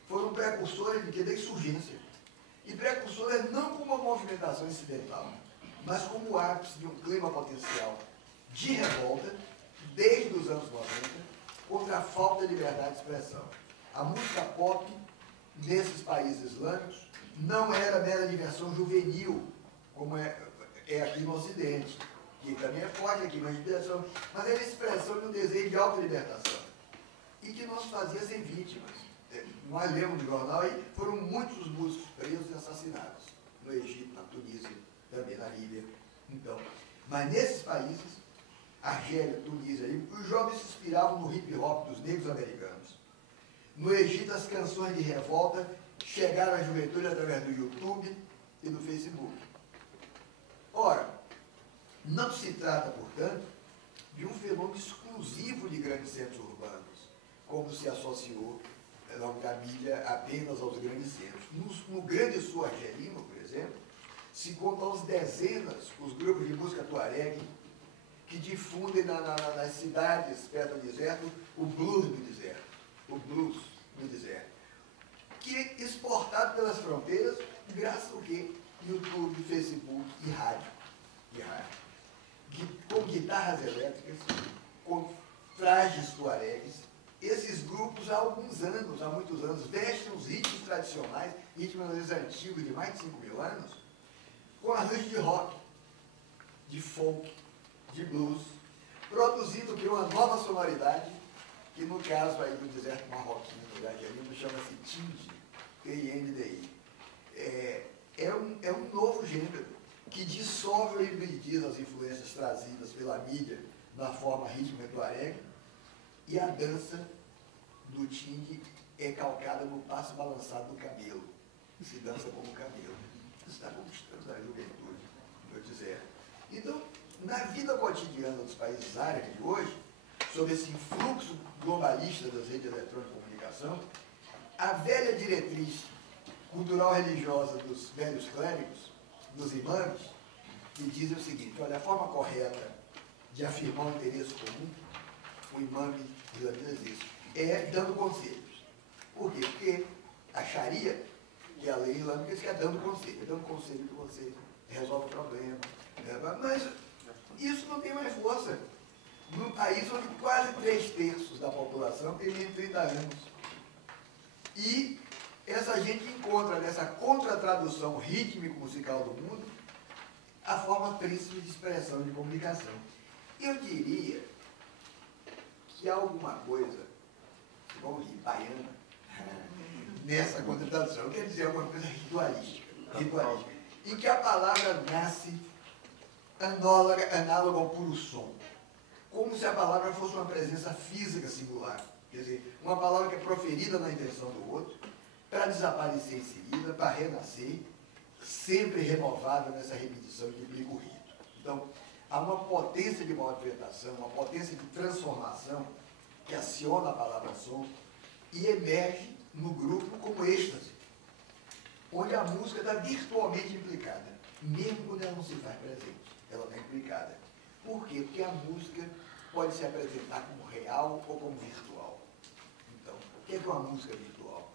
foram precursores de quê? Da insurgência. E precursores não como uma movimentação incidental, mas como ápice de um clima potencial de revolta, desde os anos 90, contra a falta de liberdade de expressão. A música pop, nesses países islâmicos, não era mera diversão juvenil, como é aqui no Ocidente, que também é forte aqui, mas diversão, mas era expressão de um desejo de autolibertação, e que não se fazia sem vítimas. Nós lemos no jornal e foram muitos os músicos presos e assassinados, no Egito, na Tunísia, também na Líbia. Então, mas nesses países, Argélia, Tunísia, os jovens se inspiravam no hip hop dos negros americanos. No Egito, as canções de revolta chegaram à juventude através do YouTube e do Facebook. Ora, não se trata, portanto, de um fenômeno exclusivo de grandes centros urbanos, como se associou ao longo da milha apenas aos grandes centros. No Grande Sul argelino, por exemplo, se contam aos dezenas os grupos de música tuareg que difundem nas cidades perto do deserto o blues do deserto, que é exportado pelas fronteiras graças ao quê? YouTube, Facebook e rádio. Com guitarras elétricas, com trajes tuaregues, esses grupos há muitos anos, vestem os ritmos tradicionais, ritmos antigos de mais de 5.000 anos, com arranjos de rock, de folk, de blues, produzindo uma nova sonoridade, que no caso aí do deserto marroquino, argelino, chama-se Tindi, T-I-N-D-I. É um novo gênero que dissolve ou hibridiza as influências trazidas pela mídia na forma rítmica do tuareg, e a dança do Tindi é calcada no passo balançado do cabelo. Se dança como cabelo. Isso está conquistando a juventude no deserto. Então, na vida cotidiana dos países árabes de hoje, sob esse influxo globalista das redes eletrônicas de comunicação, a velha diretriz cultural religiosa dos velhos clérigos, dos imãs, que dizem o seguinte: olha, a forma correta de afirmar um interesse comum, o imã islamita diz isso, é dando conselhos. Por quê? Porque a Sharia, que é a lei islâmica, diz que é dando conselho. É dando conselho que você resolve o problema. Mas isso não tem mais força. Num país onde quase 3/3 da população tem menos de 30 anos. E essa gente encontra nessa contratradução rítmico-musical do mundo a forma príncipe de expressão de comunicação. Eu diria que há alguma coisa, vamos rir, baiana, nessa contratradução. Quer dizer, alguma coisa ritualística, em que a palavra nasce análoga ao puro som, como se a palavra fosse uma presença física singular, quer dizer, uma palavra que é proferida na intenção do outro, para desaparecer em seguida, para renascer, sempre renovada nessa repetição que implica o rito. Então, há uma potência de movimentação, uma potência de transformação que aciona a palavra som e emerge no grupo como êxtase, onde a música está virtualmente implicada, mesmo quando ela não se faz presente, ela está implicada. Por quê? Porque a música pode se apresentar como real ou como virtual. Então, o que é uma música virtual?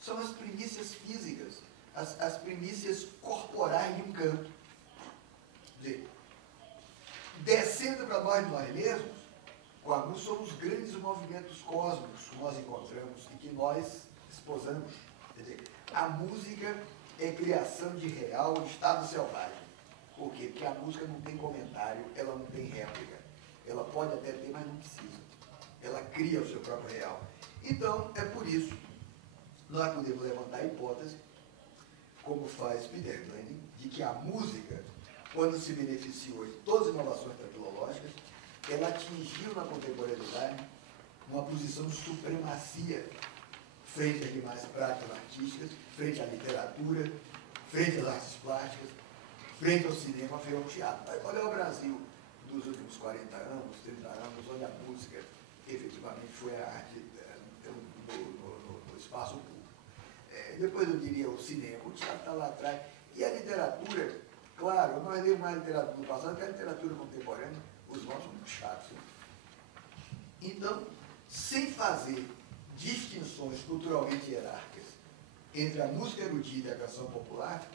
São as primícias físicas, as primícias corporais de um canto. Quer dizer, descendo para nós mesmos, com a música, são os grandes movimentos cósmicos que nós encontramos e que nós esposamos. Quer dizer, a música é criação de real estado selvagem. Por quê? Porque a música não tem comentário, ela não tem réplica. Ela pode até ter, mas não precisa. Ela cria o seu próprio real. Então, é por isso, nós podemos levantar a hipótese, como faz Peter Glenning, de que a música, quando se beneficiou de todas as inovações tecnológicas, ela atingiu na contemporaneidade uma posição de supremacia frente às demais práticas artísticas, frente à literatura, frente às artes plásticas, frente ao cinema, frente ao teatro. Mas olha o Brasil dos últimos 40 anos, 30 anos, onde a música efetivamente foi a arte no espaço público. Depois eu diria o cinema, o teatro está lá atrás. E a literatura, claro, não é nem mais literatura do passado, porque a literatura contemporânea, os nomes são muito chatos. Né? Então, sem fazer distinções culturalmente hierárquicas entre a música erudita e a canção popular,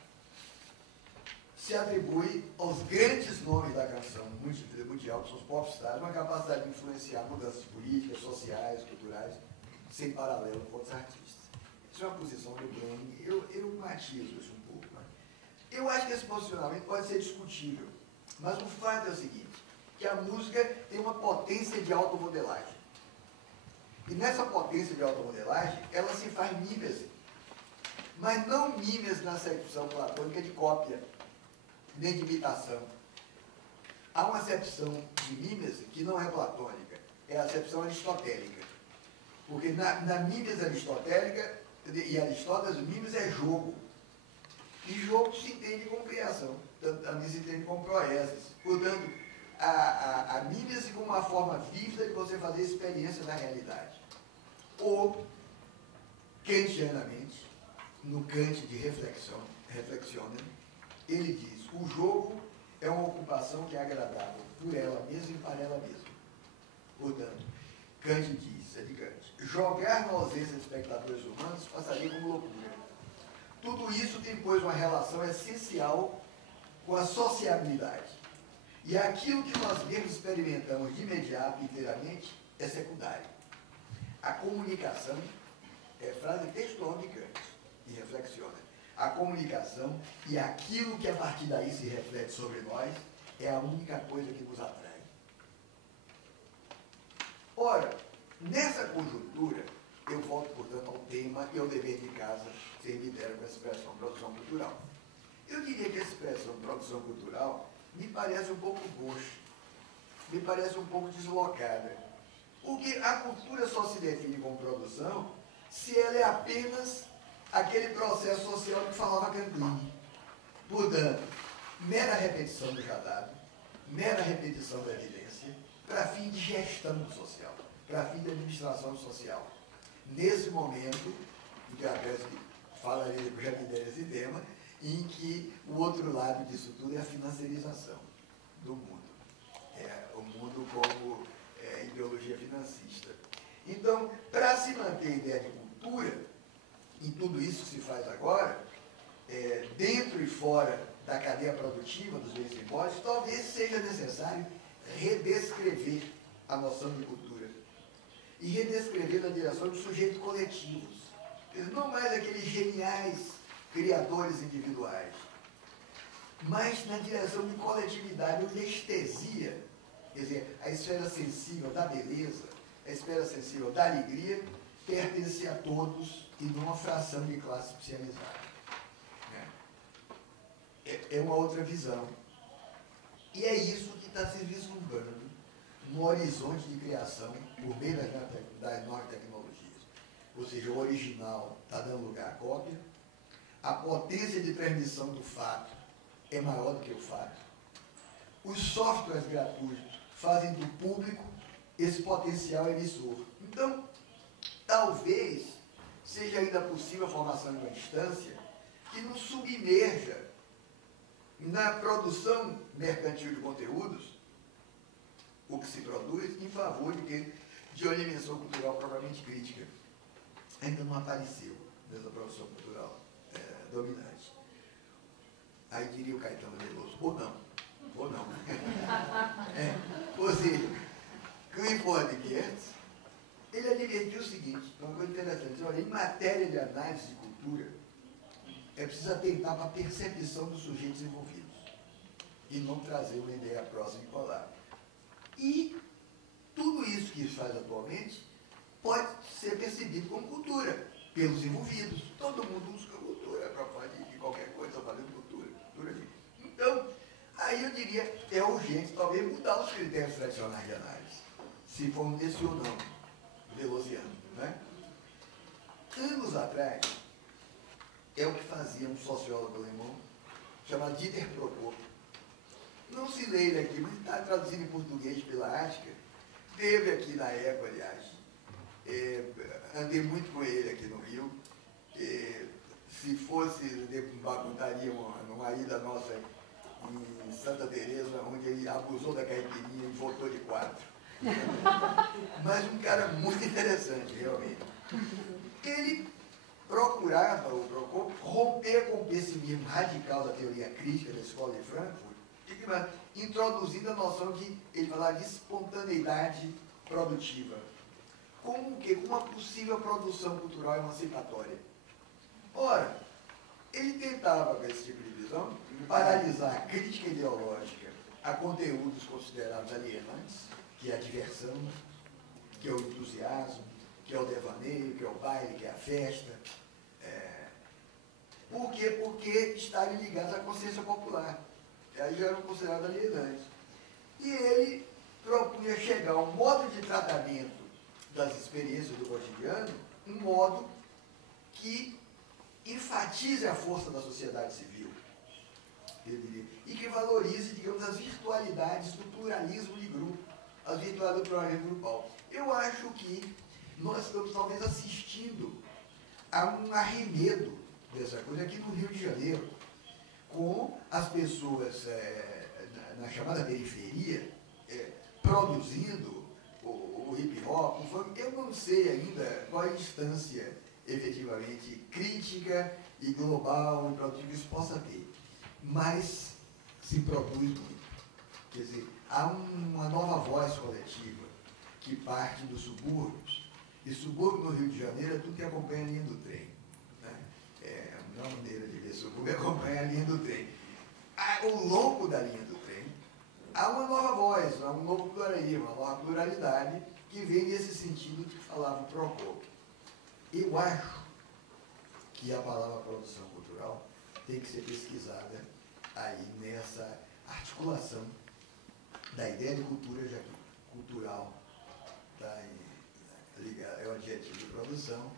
se atribui aos grandes nomes da canção mundial, que são os popstars, uma capacidade de influenciar mudanças políticas, sociais, culturais, sem paralelo com outros artistas. Isso é uma posição do Glenning. Eu matizo isso um pouco. Né? Eu acho que esse posicionamento pode ser discutível, mas o fato é o seguinte, que a música tem uma potência de automodelagem. E nessa potência de automodelagem, ela se faz mimese. Mas não mimese na acepção platônica de cópia, nem de imitação. Há uma acepção de mimese que não é platônica, é a acepção aristotélica. Porque na mimese aristotélica, e Aristóteles, mimese é jogo. E jogo se entende como criação, também se entende como proeses. Portanto, a mimese como uma forma vívida de você fazer experiência da realidade. Ou, kantianamente, no Kant de reflexionen, ele diz, o jogo é uma ocupação que é agradável por ela mesma e para ela mesma. Portanto, Kant diz, é de Kant, jogar na ausência de espectadores humanos passaria como loucura. Tudo isso tem, pois, uma relação essencial com a sociabilidade. E aquilo que nós mesmos experimentamos de imediato, inteiramente, é secundário. A comunicação, é frase textual de Kant, e reflexiona. A comunicação e aquilo que a partir daí se reflete sobre nós é a única coisa que nos atrai. Ora, nessa conjuntura, eu volto, portanto, ao tema e ao dever de casa, se me deram com a expressão produção cultural. Eu diria que a expressão produção cultural me parece um pouco boxa, me parece um pouco deslocada. Porque a cultura só se define como produção se ela é apenas aquele processo social que falava Canclini. Portanto, mera repetição do já dado, mera repetição da evidência, para fim de gestão do social, para fim de administração social. Nesse momento, em que a tese falaria, eu já me dei esse tema, em que o outro lado disso tudo é a financiarização do mundo. O mundo como ideologia financista. Então, para se manter a ideia de cultura, em tudo isso que se faz agora, dentro e fora da cadeia produtiva dos bens simbólicos, talvez seja necessário redescrever a noção de cultura. E redescrever na direção de sujeitos coletivos. Não mais aqueles geniais criadores individuais, mas na direção de coletividade, onde a estesia, quer dizer, a esfera sensível da beleza, a esfera sensível da alegria, pertence a todos e não a fração de classe especializada. É uma outra visão. E é isso que está se vislumbrando no horizonte de criação por meio das novas tecnologias. Ou seja, o original está dando lugar à cópia, a potência de transmissão do fato é maior do que o fato, os softwares gratuitos fazem do público esse potencial emissor. Então, talvez seja ainda possível a formação de uma instância que nos submerja na produção mercantil de conteúdos, o que se produz, em favor de uma dimensão cultural propriamente crítica. Ainda não apareceu nessa produção cultural dominante. Aí diria o Caetano Veloso, ou não. Ou seja, Clifford Geertz, ele advertiu o seguinte, uma coisa interessante, olha, em matéria de análise de cultura, é preciso atentar para a percepção dos sujeitos envolvidos e não trazer uma ideia próxima e colar. E tudo isso que se faz atualmente pode ser percebido como cultura, pelos envolvidos. Todo mundo busca cultura para falar de qualquer coisa, fazendo cultura ali. Então, aí eu diria, é urgente talvez mudar os critérios tradicionais de análise, se for esse ou não, velociano, né? Anos atrás, é o que fazia um sociólogo alemão, chamado Dieter Prokop. Não se lê ele aqui, mas está traduzido em português pela Ática. Teve aqui na ECO, aliás. Andei muito com ele aqui no Rio. Se fosse, contaria uma ida nossa em Santa Teresa, onde ele abusou da caipirinha e voltou de 4. Mas um cara muito interessante, realmente. Ele procurava, o Prokop, romper com o pessimismo radical da teoria crítica da Escola de Frankfurt, introduzindo a noção de, ele falava de espontaneidade produtiva, como o quê? Com uma possível produção cultural emancipatória. Ora, ele tentava, com esse tipo de visão, paralisar a crítica ideológica a conteúdos considerados alienantes, que é a diversão, que é o entusiasmo, que é o devaneio, que é o baile, que é a festa. Por quê? Porque estarem ligados à consciência popular. Aí já eram considerados alienantes. E ele propunha chegar a um modo de tratamento das experiências do cotidiano, um modo que enfatize a força da sociedade civil, eu diria, e que valorize, digamos, as virtualidades do pluralismo de grupo, as virtualidades do pluralismo grupal. Eu acho que nós estamos talvez assistindo a um arremedo dessa coisa aqui no Rio de Janeiro, com as pessoas na chamada periferia produzindo o hip hop, o funk. Eu não sei ainda qual é a instância efetivamente crítica e global e produtiva que isso possa ter, mas se produz muito. Quer dizer, há uma nova voz coletiva que parte dos subúrbios, e subúrbio no Rio de Janeiro é tudo que acompanha a linha do trem. Não é uma maneira de ver subúrbio, acompanha a linha do trem. Ao longo da linha do trem, há uma nova voz, há um novo pluralismo, uma nova pluralidade que vem nesse sentido que falava o Prokop. Eu acho que a palavra produção cultural tem que ser pesquisada aí nessa articulação da ideia de cultura já cultural, é o adjetivo de produção,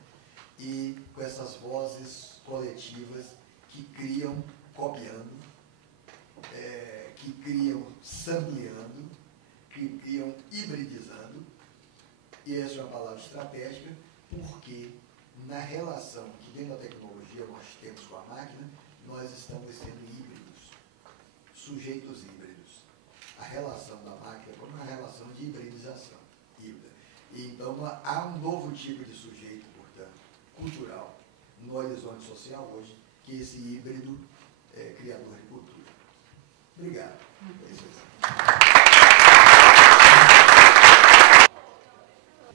e com essas vozes coletivas que criam copiando, que criam sampleando, que criam hibridizando, e essa é uma palavra estratégica, porque na relação que dentro da tecnologia nós temos com a máquina, nós estamos sendo híbridos, sujeitos híbridos. A relação da máquina é uma relação de hibridização, híbrida. E então há um novo tipo de sujeito, portanto, cultural, no horizonte social hoje, que é esse híbrido criador de cultura. Obrigado.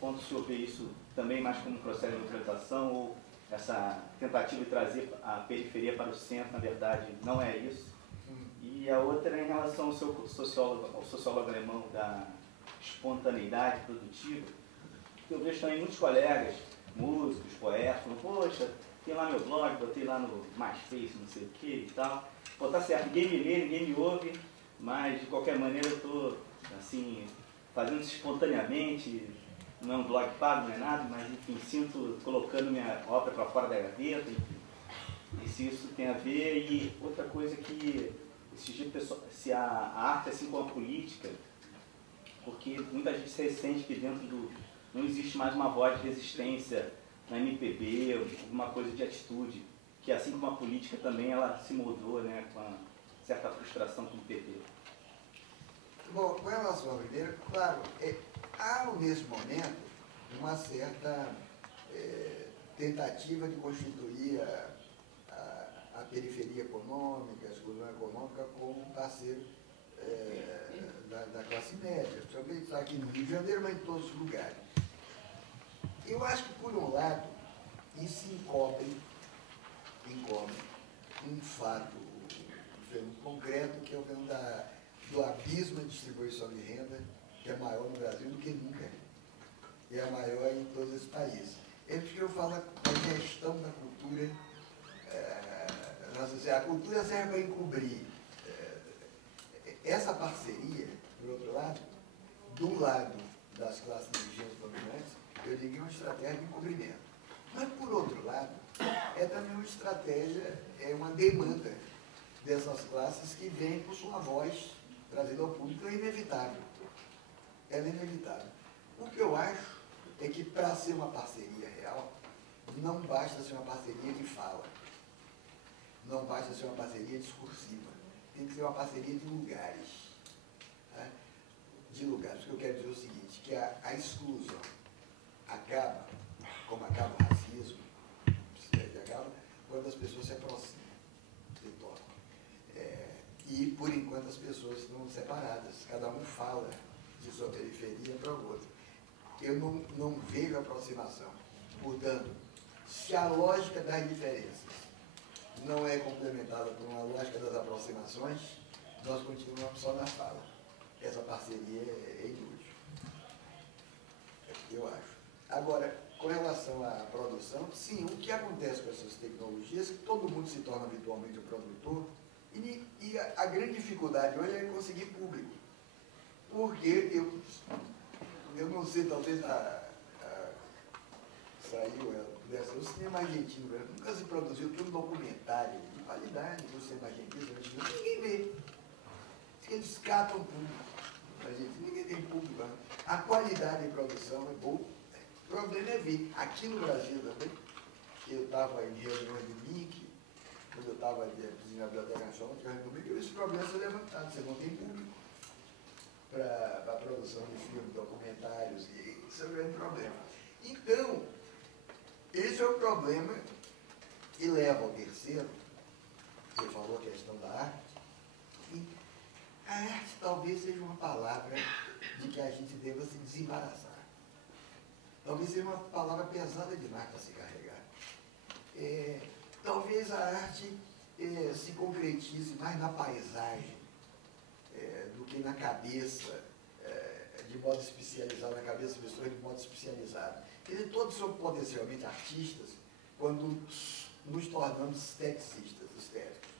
Quando o senhor vê isso também mais como um processo de neutralização, ou essa tentativa de trazer a periferia para o centro, na verdade, não é isso? E a outra é em relação ao seu sociólogo alemão da espontaneidade produtiva. Eu vejo também muitos colegas, músicos, poetas, falando, poxa, tem lá meu blog, botei lá no MySpace, não sei o que e tal. Pô, tá certo, ninguém me lê, ninguém me ouve, mas de qualquer maneira eu estou, assim, fazendo isso espontaneamente. Não é um blog pago, não é nada, mas enfim, sinto colocando minha obra para fora da gaveta, enfim. E se isso tem a ver, e outra coisa que esse dia, se a arte, assim como a política, porque muita gente se ressente que dentro do... não existe mais uma voz de resistência na MPB, alguma coisa de atitude, que assim como a política também, ela se moldou, né, com uma certa frustração com o PT. Bom, com relação à primeira, claro, há nesse momento uma certa tentativa de constituir a periferia econômica, a exclusão econômica como um parceiro da classe média, principalmente aqui no Rio de Janeiro, mas em todos os lugares. Eu acho que, por um lado, isso encobre um fato, um fenômeno concreto, que é o fenômeno do abismo de distribuição de renda, que é maior no Brasil do que nunca. E é maior em todos esses países. é porque eu falo a gestão da cultura. A cultura serve para encobrir. Essa parceria, por outro lado, do lado das classes dirigentes dominantes, eu diria uma estratégia de encobrimento. Mas, por outro lado, é também uma estratégia, é uma demanda dessas classes que vem por sua voz trazida ao público, é inevitável. Ela é inevitável. O que eu acho é que, para ser uma parceria real, não basta ser uma parceria de fala. Não basta ser uma parceria discursiva. Tem que ser uma parceria de lugares. Tá? De lugares. O que eu quero dizer é o seguinte, que a exclusão acaba, como acaba o racismo, acaba quando as pessoas se aproximam, se tocam. E, por enquanto, as pessoas estão separadas. Cada um fala de sua periferia para o outro. Eu não vejo aproximação. Portanto, se a lógica das diferenças não é complementada por uma lógica das aproximações, nós continuamos só na fala. Essa parceria é inútil. Eu acho. Agora, com relação à produção, sim, o que acontece com essas tecnologias é que todo mundo se torna habitualmente um produtor e a grande dificuldade hoje é conseguir público. Porque eu não sei, talvez saiu dessa, o cinema argentino, nunca se produziu um documentário de qualidade do cinema argentino, ninguém vê. Eles catam público. Ninguém tem público. A qualidade de produção é boa. O problema é ver. Aqui no Brasil também, eu estava em reuniões de MIC, quando eu estava na Biblioteca Nacional, esse problema é levantado. Você não tem público para a produção de filmes, documentários, e isso é um grande problema. Então, esse é o problema que leva ao terceiro. Você falou a questão da arte. E a arte talvez seja uma palavra de que a gente deva se desembaraçar. Talvez seja uma palavra pesada demais para se carregar. Talvez a arte se concretize mais na paisagem do que na cabeça, de modo especializado, na cabeça das pessoas de modo especializado. Quer dizer, todos somos potencialmente artistas quando nos tornamos esteticistas, estéticos.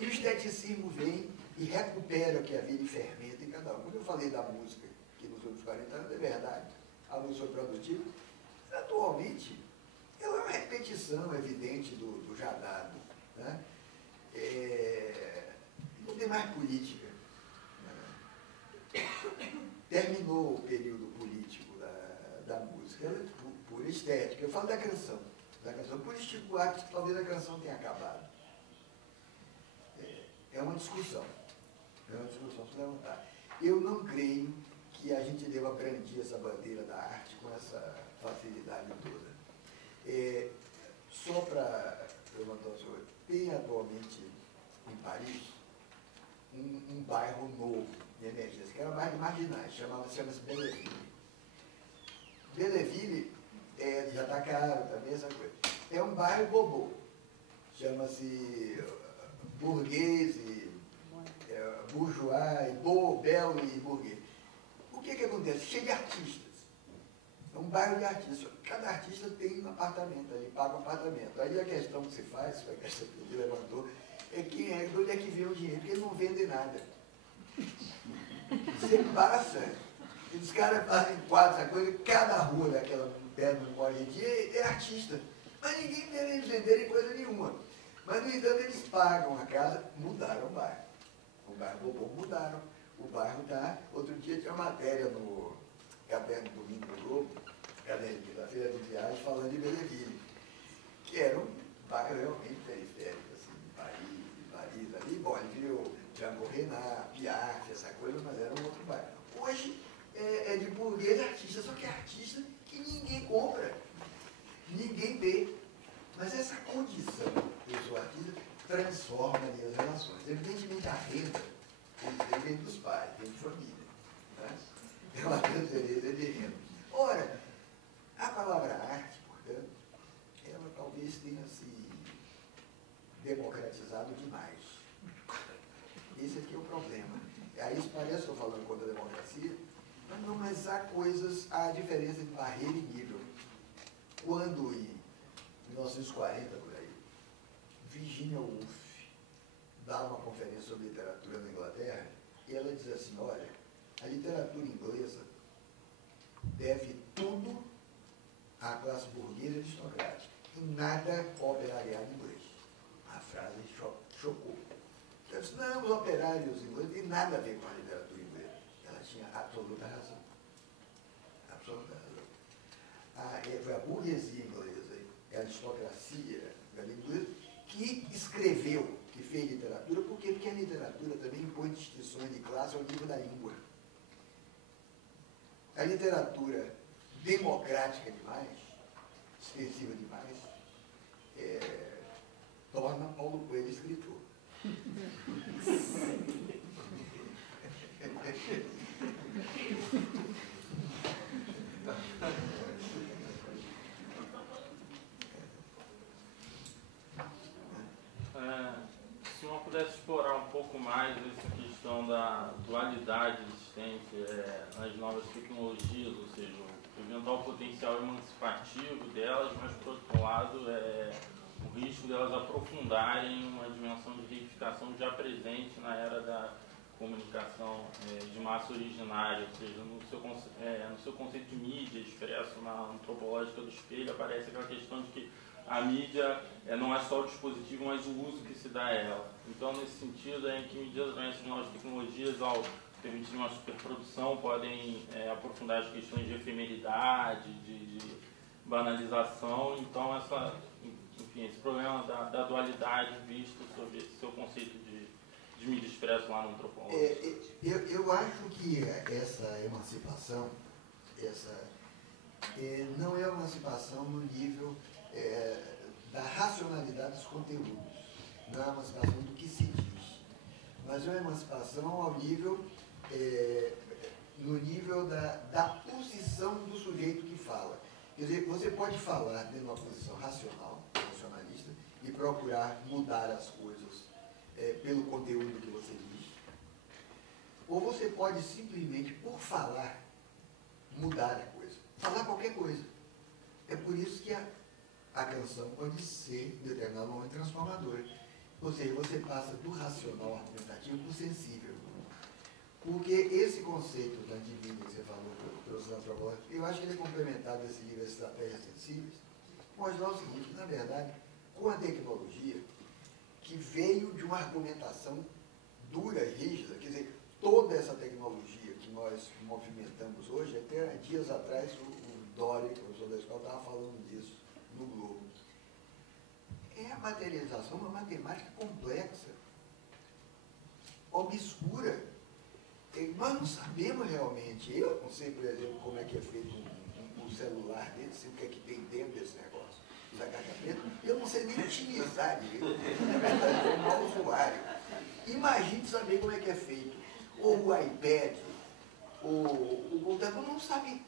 E o esteticismo vem e recupera o que havia de fermento em cada um. Quando eu falei da música, que nos últimos 40 anos, é verdade, a música foi produtiva, atualmente, ela é uma repetição evidente do já dado. Né? Não tem mais política. Terminou o período político da música, ela é pura estética. Eu falo da canção. Por estipular que talvez a canção tenha acabado. É uma discussão. É uma discussão para levantar. Eu não creio que a gente deva brandir essa bandeira da arte com essa facilidade toda. Só para levantar o senhor, tem atualmente em Paris um bairro novo de emergência, que era um bairro de marginais, chama-se Belleville. Belleville já está caro também, essa coisa. É um bairro bobô, chama-se burguês, bourgeois, belo e burguês. O que acontece? Cheio de artistas. É um bairro de artistas. Cada artista tem um apartamento ali, paga um apartamento. Aí a questão que se faz, a questão que ele levantou, é de onde é que vem o dinheiro, porque eles não vendem nada. Você passa, e os caras fazem quadros, essa coisa, cada rua daquela perna no qual a gente é artista. Mas ninguém vê eles venderem coisa nenhuma. Mas, no entanto, eles pagam a casa, mudaram o bairro. O bairro Bobô mudaram. O bairro está... Outro dia tinha uma matéria no Caderno Domingo do Globo, Caderno da Feira de Viagem, falando de Belleville, que era um bairro realmente periférico, assim, de Paris ali. Bom, ele viu Django Reinhardt, Piaf, essa coisa, mas era um outro bairro. Hoje é de burguês artista, só que é artista que ninguém compra, ninguém vê. Mas essa condição do artista transforma ali as relações. Evidentemente, a renda vem dos pais, vem de família. Né? É uma transferência de renda. Ora, a palavra arte, portanto, ela talvez tenha se democratizado demais. Esse aqui é o problema. Aí isso parece que eu estou falando contra a democracia, mas há coisas, há diferença de barreira e nível. quando em 1940, por aí, Virginia Woolf dá uma conferência sobre literatura na Inglaterra, e ela diz assim, olha, a literatura inglesa deve tudo à classe burguesa e aristocrática, e nada ao operariado inglês. A frase chocou. Eu disse, não, os operários ingleses têm nada a ver com a literatura inglesa. Ela tinha absoluta razão. Absoluta razão. Foi a burguesia inglesa, a aristocracia inglesa, que escreveu, que fez literatura, porque a literatura também impõe distinções de classe ao nível da língua. A literatura democrática demais, extensiva demais, torna Paulo Coelho escritor. Se não pudesse explorar um pouco mais essa questão da dualidade existente nas novas tecnologias, ou seja, o eventual potencial emancipativo delas, mas, por outro lado, o risco delas aprofundarem uma dimensão de reificação já presente na era da comunicação de massa originária, ou seja, no seu conceito de mídia expresso na antropológica do espelho, aparece aquela questão de que a mídia não é só o dispositivo, mas o uso que se dá a ela. Então, nesse sentido, em que medida essas novas tecnologias, ao permitir uma superprodução, podem aprofundar as questões de efemeridade, de banalização. Então, esse problema da dualidade visto sobre esse seu conceito de mídia expresso lá no antropológico. Eu acho que essa emancipação, não é uma emancipação no nível da racionalidade dos conteúdos, não é uma emancipação do que se diz, mas é uma emancipação no nível da posição do sujeito que fala. Quer dizer, você pode falar dentro de uma posição racionalista, e procurar mudar as coisas pelo conteúdo que você diz, ou você pode simplesmente, por falar, mudar a coisa, falar qualquer coisa. É por isso que a canção pode ser, em determinado momento, transformadora. Ou seja, você passa do racional argumentativo para o sensível. Porque esse conceito da divina que você falou, que eu trouxe na antropologia, eu acho que ele é complementado desse livro Estratégias Sensíveis, mostrar o seguinte, na verdade, com a tecnologia, que veio de uma argumentação dura e rígida, quer dizer, toda essa tecnologia que nós movimentamos hoje, até dias atrás o Dória, que é o professor da escola, estava falando disso no Globo. É a materialização de uma matemática complexa, obscura. Nós não sabemos realmente, eu não sei, por exemplo, como é que é feito um celular dele, sei o que é que tem dentro desse negócio, da caixa preta, eu não sei nem utilizar direito, na verdade, eu sou um mau usuário. Imagine saber como é que é feito, ou o iPad, o computador não sabe,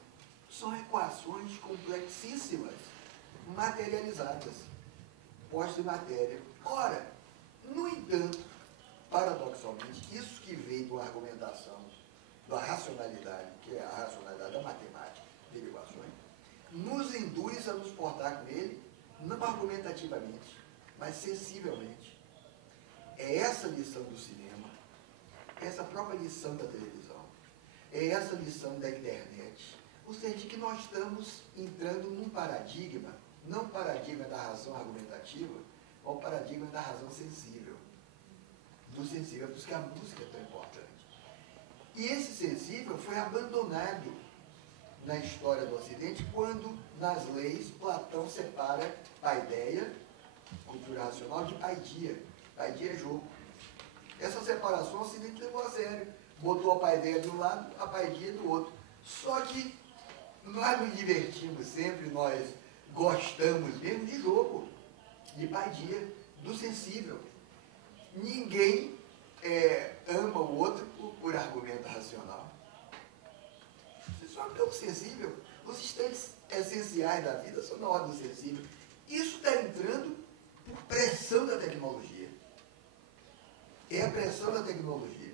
são equações complexíssimas, materializadas, postas em matéria. Ora, no entanto, paradoxalmente, isso que veio de uma argumentação da racionalidade, que é a racionalidade da matemática, de equações, nos induz a nos portar com ele, não argumentativamente, mas sensivelmente. É essa lição do cinema, essa própria lição da televisão, é essa lição da internet. Ou seja, que nós estamos entrando num paradigma, não paradigma da razão argumentativa, mas o paradigma da razão sensível. Do sensível, por isso que a música é tão importante. E esse sensível foi abandonado na história do Ocidente quando, nas leis, Platão separa paideia, cultura racional, de paidia. Paidia é jogo. Essa separação o Ocidente levou a sério. Botou a paideia de um lado, a paidia do outro. Só que nós nos divertimos sempre, nós gostamos mesmo de jogo, de paidia, do sensível. Ninguém ama o outro por argumento racional. Você só é tão sensível. Os instantes essenciais da vida são na ordem do sensível. Isso está entrando por pressão da tecnologia. É a pressão da tecnologia.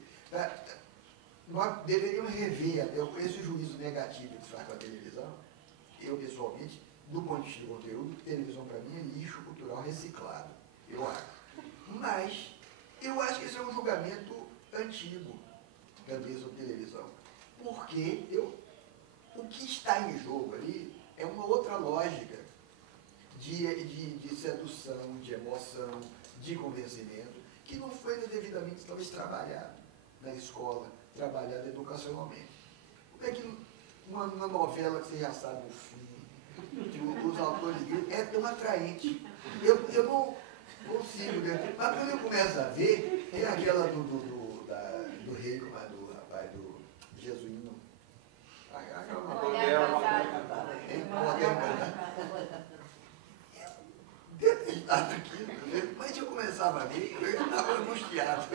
Nós deveríamos rever até esse juízo negativo que se faz com a televisão. Eu, pessoalmente, do ponto de vista do conteúdo, televisão para mim é lixo cultural reciclado, eu acho. Mas eu acho que esse é um julgamento antigo também sobre televisão. Porque o que está em jogo ali é uma outra lógica de sedução, de emoção, de convencimento, que não foi devidamente talvez trabalhado na escola, trabalhado educacionalmente. Como é que uma novela que você já sabe o fim, que os autores é tão atraente? Eu não consigo, né? Mas quando eu começo a ver, é aquela do rei, do rapaz, do jesuíno. Detestado aquilo, mas eu começava a ver, eu já estava angustiado.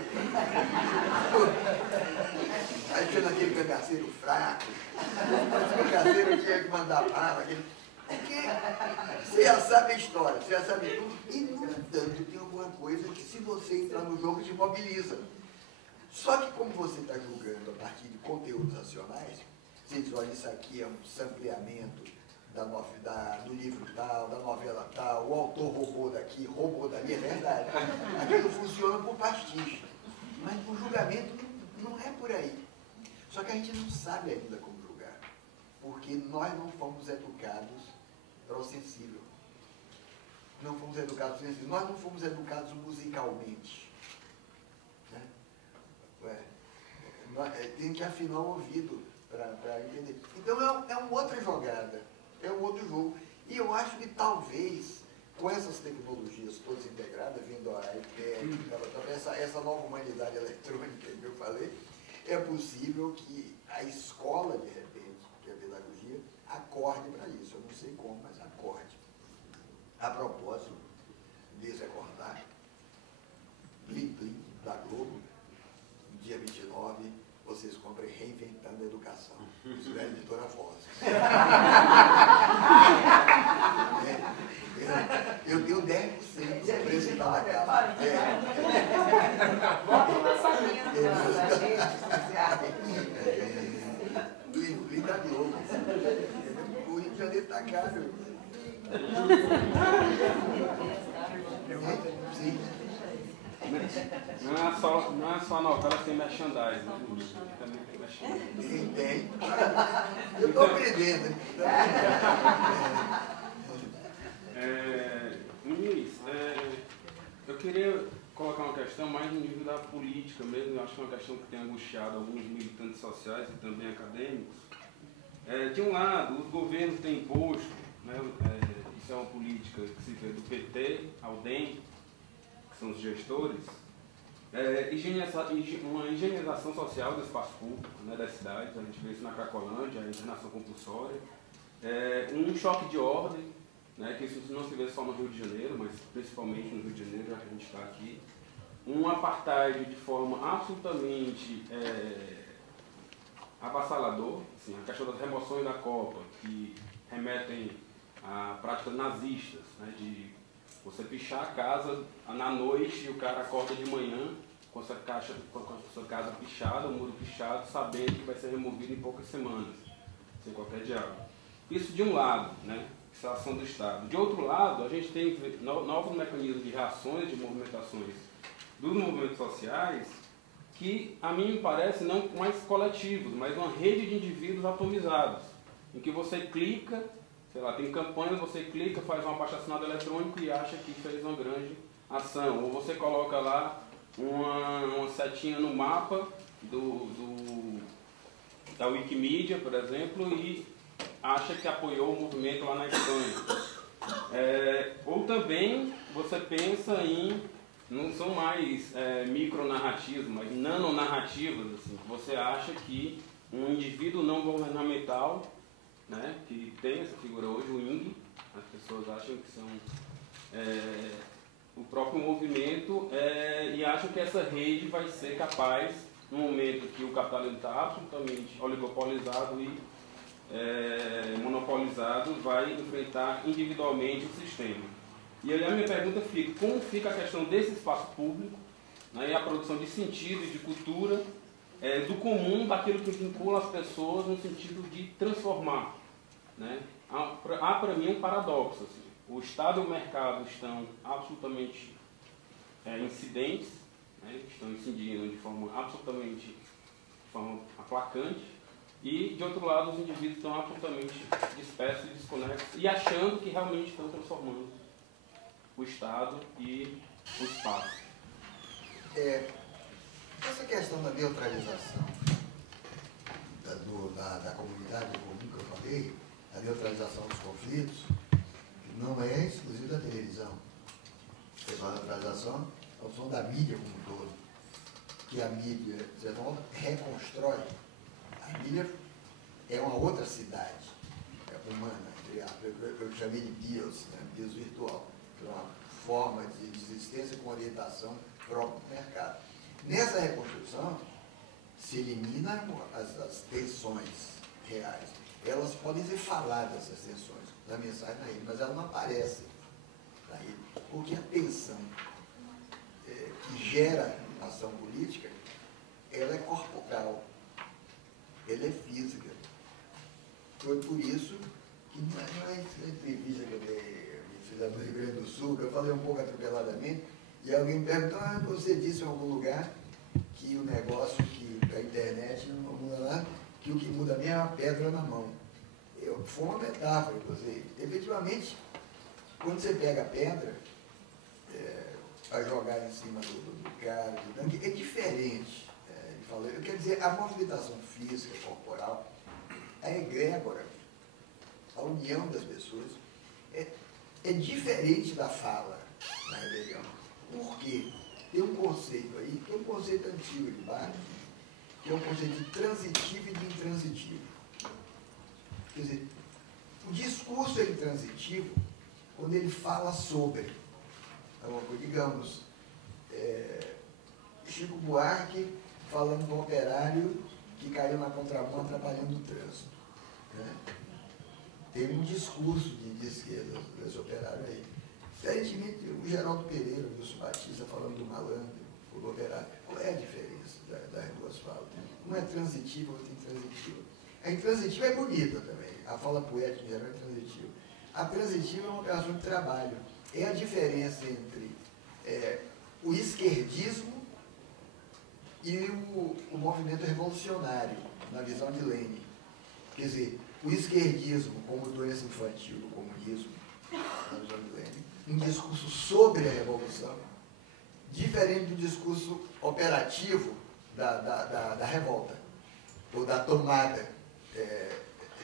Aí tinha aquele cangaceiro fraco, esse cangaceiro tinha que mandar bala, porque você já sabe a história, você já sabe tudo, e no entanto tem alguma coisa que se você entrar no jogo te mobiliza. Só que como você está julgando a partir de conteúdos nacionais, você diz, olha, isso aqui é um sampleamento do livro tal, da novela tal, o autor roubou daqui, roubou dali, é verdade. Aquilo funciona por pastiche. Mas o julgamento não é por aí. Só que a gente não sabe ainda como julgar. Porque nós não fomos educados para o sensível. Não fomos educados para o sensível. Nós não fomos educados musicalmente. Né? Tem que afinar o ouvido para entender. Então é uma outra jogada. É um outro jogo. E eu acho que talvez, com essas tecnologias todas integradas, vindo a iPad, essa nova humanidade eletrônica que eu falei, é possível que a escola, de repente, que é a pedagogia, acorde para isso. Eu não sei como, mas acorde. A propósito, desse acordar, Plim Plim, da Globo, dia 29, vocês comprem Reinventando a Educação. Isso é a editora Voz. Eu tenho 10% do preço que está na capa. Bota o lançamento nas redes sociais. Plim da Globo. O Rio de Janeiro está caro. Sim. Não é só a novela que tem merchandising, também tem merchandising. Tem. Eu estou aprendendo. Luiz, eu queria colocar uma questão mais no nível da política mesmo. Eu acho que é uma questão que tem angustiado alguns militantes sociais e também acadêmicos. De um lado, os governos têm imposto, né, isso é uma política que se vê do PT ao DEM, que são os gestores, uma higienização social do espaço público, né, das cidades. A gente vê isso na Cracolândia, a internação compulsória, um choque de ordem, né, que isso não se vê só no Rio de Janeiro, mas principalmente no Rio de Janeiro, já que a gente está aqui, um apartheid de forma absolutamente avassalador, assim, a questão das remoções da Copa, que remetem a práticas nazistas, né, de você pichar a casa na noite e o cara acorda de manhã com a sua casa pichada, o muro pichado, sabendo que vai ser removido em poucas semanas, sem qualquer diálogo. Isso de um lado, né, essa é a ação do Estado. De outro lado, a gente tem novos mecanismos de reações, de movimentações dos movimentos sociais, que a mim me parece não mais coletivos, mas uma rede de indivíduos atomizados, em que você clica, sei lá, tem campanhas, você clica, faz um abaixo-assinado eletrônico e acha que fez uma grande ação. Ou você coloca lá uma setinha no mapa da Wikimedia, por exemplo, e acha que apoiou o movimento lá na Espanha. Ou também você pensa em, não são mais micronarrativas, mas nanonarrativas, assim. Você acha que um indivíduo não governamental, né, que tem essa figura hoje, o ING, as pessoas acham que são o próprio movimento, e acham que essa rede vai ser capaz, no momento que o capitalismo está absolutamente oligopolizado e monopolizado, vai enfrentar individualmente o sistema. E aí a minha pergunta fica, como fica a questão desse espaço público, né, e a produção de sentido e de cultura, do comum, daquilo que vincula as pessoas no sentido de transformar, né, há para mim um paradoxo. Assim. O Estado e o mercado estão absolutamente incidentes, né, estão incidindo de forma absolutamente aplacante, e, de outro lado, os indivíduos estão absolutamente dispersos e desconexos e achando que realmente estão transformando o Estado e o espaço. Essa questão da neutralização da comunidade comum que eu falei, a neutralização dos conflitos, não é exclusiva da televisão. A neutralização é o som da mídia como um todo, que a mídia, de certa forma, reconstrói. A mídia é uma outra cidade, humana, eu chamei de BIOS, né? BIOS virtual, que é uma forma de existência com orientação própria do mercado. Nessa reconstrução, se eliminam as tensões reais. Elas podem ser faladas, essas tensões, da mensagem na rede, mas elas não aparecem na rede, porque a tensão que gera ação política, ela é corporal, ela é física. Foi por isso que na entrevista que eu fiz no Rio Grande do Sul, eu falei um pouco atropeladamente, e alguém me perguntou, você disse em algum lugar que o negócio, que a internet não muda nada, que o que muda mesmo é a pedra na mão. Foi uma metáfora, inclusive. Efetivamente, quando você pega a pedra, para jogar em cima do cara, do tanque, é diferente. Eu quero dizer, a movimentação física, corporal, a egrégora, a união das pessoas, é diferente da fala na rebelião. Por quê? Tem um conceito aí, que é um conceito antigo de Barthes, que é um conceito de transitivo e de intransitivo. Quer dizer, o discurso é intransitivo quando ele fala sobre. Digamos, Chico Buarque falando do operário que caiu na contramão atrapalhando o trânsito. Né? Tem um discurso de esquerda desse operário aí. Diferentemente, o Geraldo Pereira, o Wilson Batista, falando do malandro, do operário. Qual é a diferença das duas falas? Uma é transitiva, outra é intransitiva. A intransitiva é bonita também. A fala poética em geral é transitiva. A transitiva é uma operação de trabalho. É a diferença entre o esquerdismo e o movimento revolucionário, na visão de Lenin. Quer dizer, o esquerdismo como doença infantil do comunismo, na visão de Lenin, um discurso sobre a revolução, diferente do discurso operativo da revolta, ou da tomada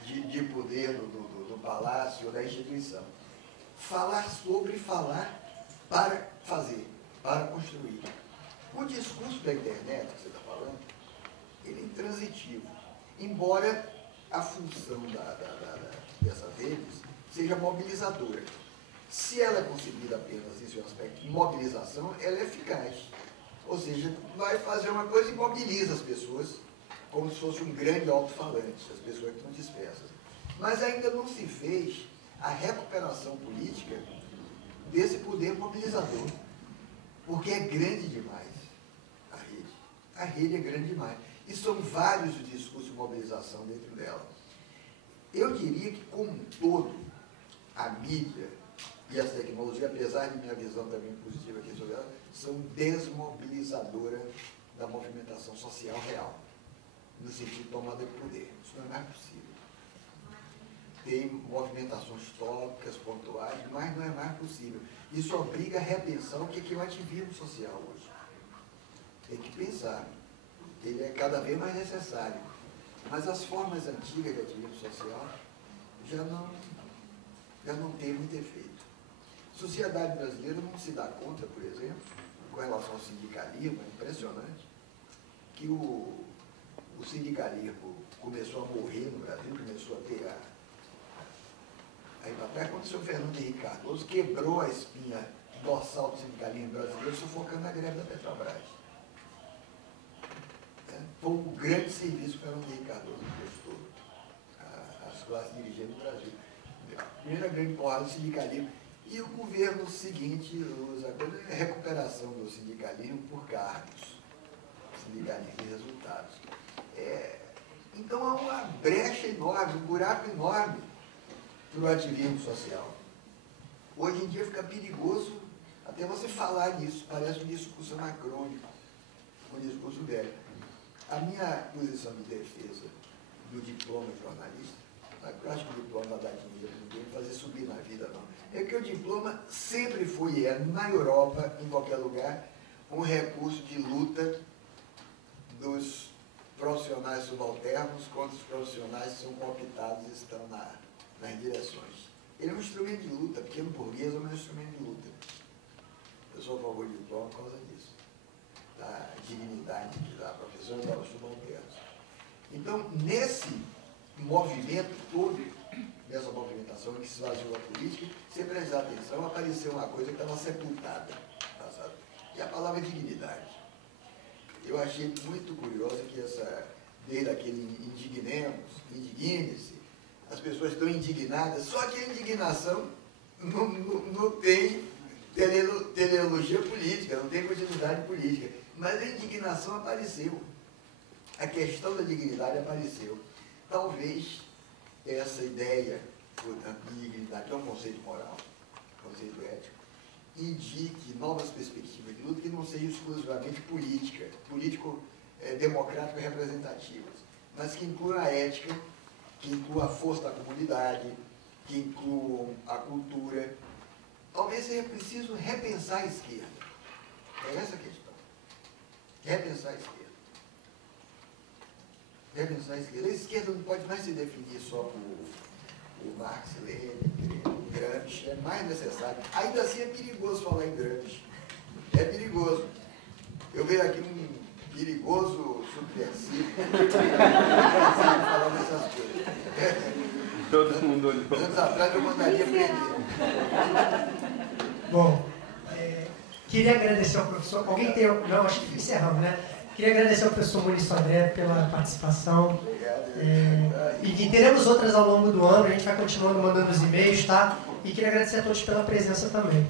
de poder do palácio ou da instituição. Falar sobre, falar para fazer, para construir. O discurso da internet, que você está falando, ele é intransitivo, embora a função dessas redes seja mobilizadora. Se ela é concebida apenas em seu aspecto de mobilização, ela é eficaz. Ou seja, vai fazer uma coisa e mobiliza as pessoas, como se fosse um grande alto-falante, as pessoas que estão dispersas. Mas ainda não se fez a recuperação política desse poder mobilizador, porque é grande demais a rede. A rede é grande demais. E são vários os discursos de mobilização dentro dela. Eu diria que, como um todo, a mídia e as tecnologias, apesar de minha visão também positiva aqui sobre ela, são desmobilizadoras da movimentação social real, no sentido de tomada de poder. Isso não é mais possível. Tem movimentações tópicas, pontuais, mas não é mais possível. Isso obriga a repensar o que é o ativismo social hoje. Tem que pensar. Ele é cada vez mais necessário. Mas as formas antigas de ativismo social já não tem muito efeito. A sociedade brasileira não se dá conta, por exemplo, com relação ao sindicalismo, é impressionante, que o sindicalismo começou a morrer no Brasil, começou a ter aí para trás, quando o senhor Fernando Henrique Cardoso quebrou a espinha dorsal do sindicalismo brasileiro, sufocando a greve da Petrobras. Foi um grande serviço que o Fernando Henrique Cardoso prestou às classes dirigentes do Brasil. A primeira grande porrada do sindicalismo. E o governo seguinte usa a recuperação do sindicalismo por cargos. Sindicalismo de resultados. Então há uma brecha enorme, um buraco enorme para o ativismo social. Hoje em dia fica perigoso até você falar nisso, parece um discurso anacrônico, um discurso velho. A minha posição de defesa do diploma de jornalista, eu acho que o diploma não dá dinheiro, não tem que fazer subir na vida, não. É que o diploma sempre foi, na Europa, em qualquer lugar, um recurso de luta dos profissionais subalternos contra os profissionais que são cooptados e estão nas direções. Ele é um instrumento de luta, pequeno burguês é um instrumento de luta. Eu sou a favor do diploma por causa disso, da dignidade da profissão e dos subalternos. Então, nesse movimento todo, nessa movimentação que se esvaziou a política, se prestar atenção, apareceu uma coisa que estava sepultada, sabe? E a palavra dignidade. Eu achei muito curioso que desde aquele indigne-se, as pessoas estão indignadas, só que a indignação não tem teleologia política, não tem continuidade política. Mas a indignação apareceu. A questão da dignidade apareceu. Talvez essa ideia, portanto, de dignidade, que é um conceito moral, conceito ético, indique novas perspectivas de luta que não sejam exclusivamente político-democráticas representativas, mas que incluam a ética, que incluam a força da comunidade, que incluam a cultura. Talvez seja preciso repensar a esquerda. É essa a questão. Repensar a esquerda. Repensar a esquerda. A esquerda não pode mais se definir só por Marx, Lenin, Gramsci. É mais necessário. Ainda assim é perigoso falar em Gramsci. É perigoso. Eu vejo aqui um perigoso subversivo falando essas coisas. Todo mundo olhou. Anos atrás eu mandaria prender. Bom, queria agradecer ao professor. Alguém tem. Não, acho que encerramos, né? Queria agradecer ao professor Muniz Sodré pela participação. Obrigado. E teremos outras ao longo do ano, a gente vai continuando mandando os e-mails, tá? E queria agradecer a todos pela presença também.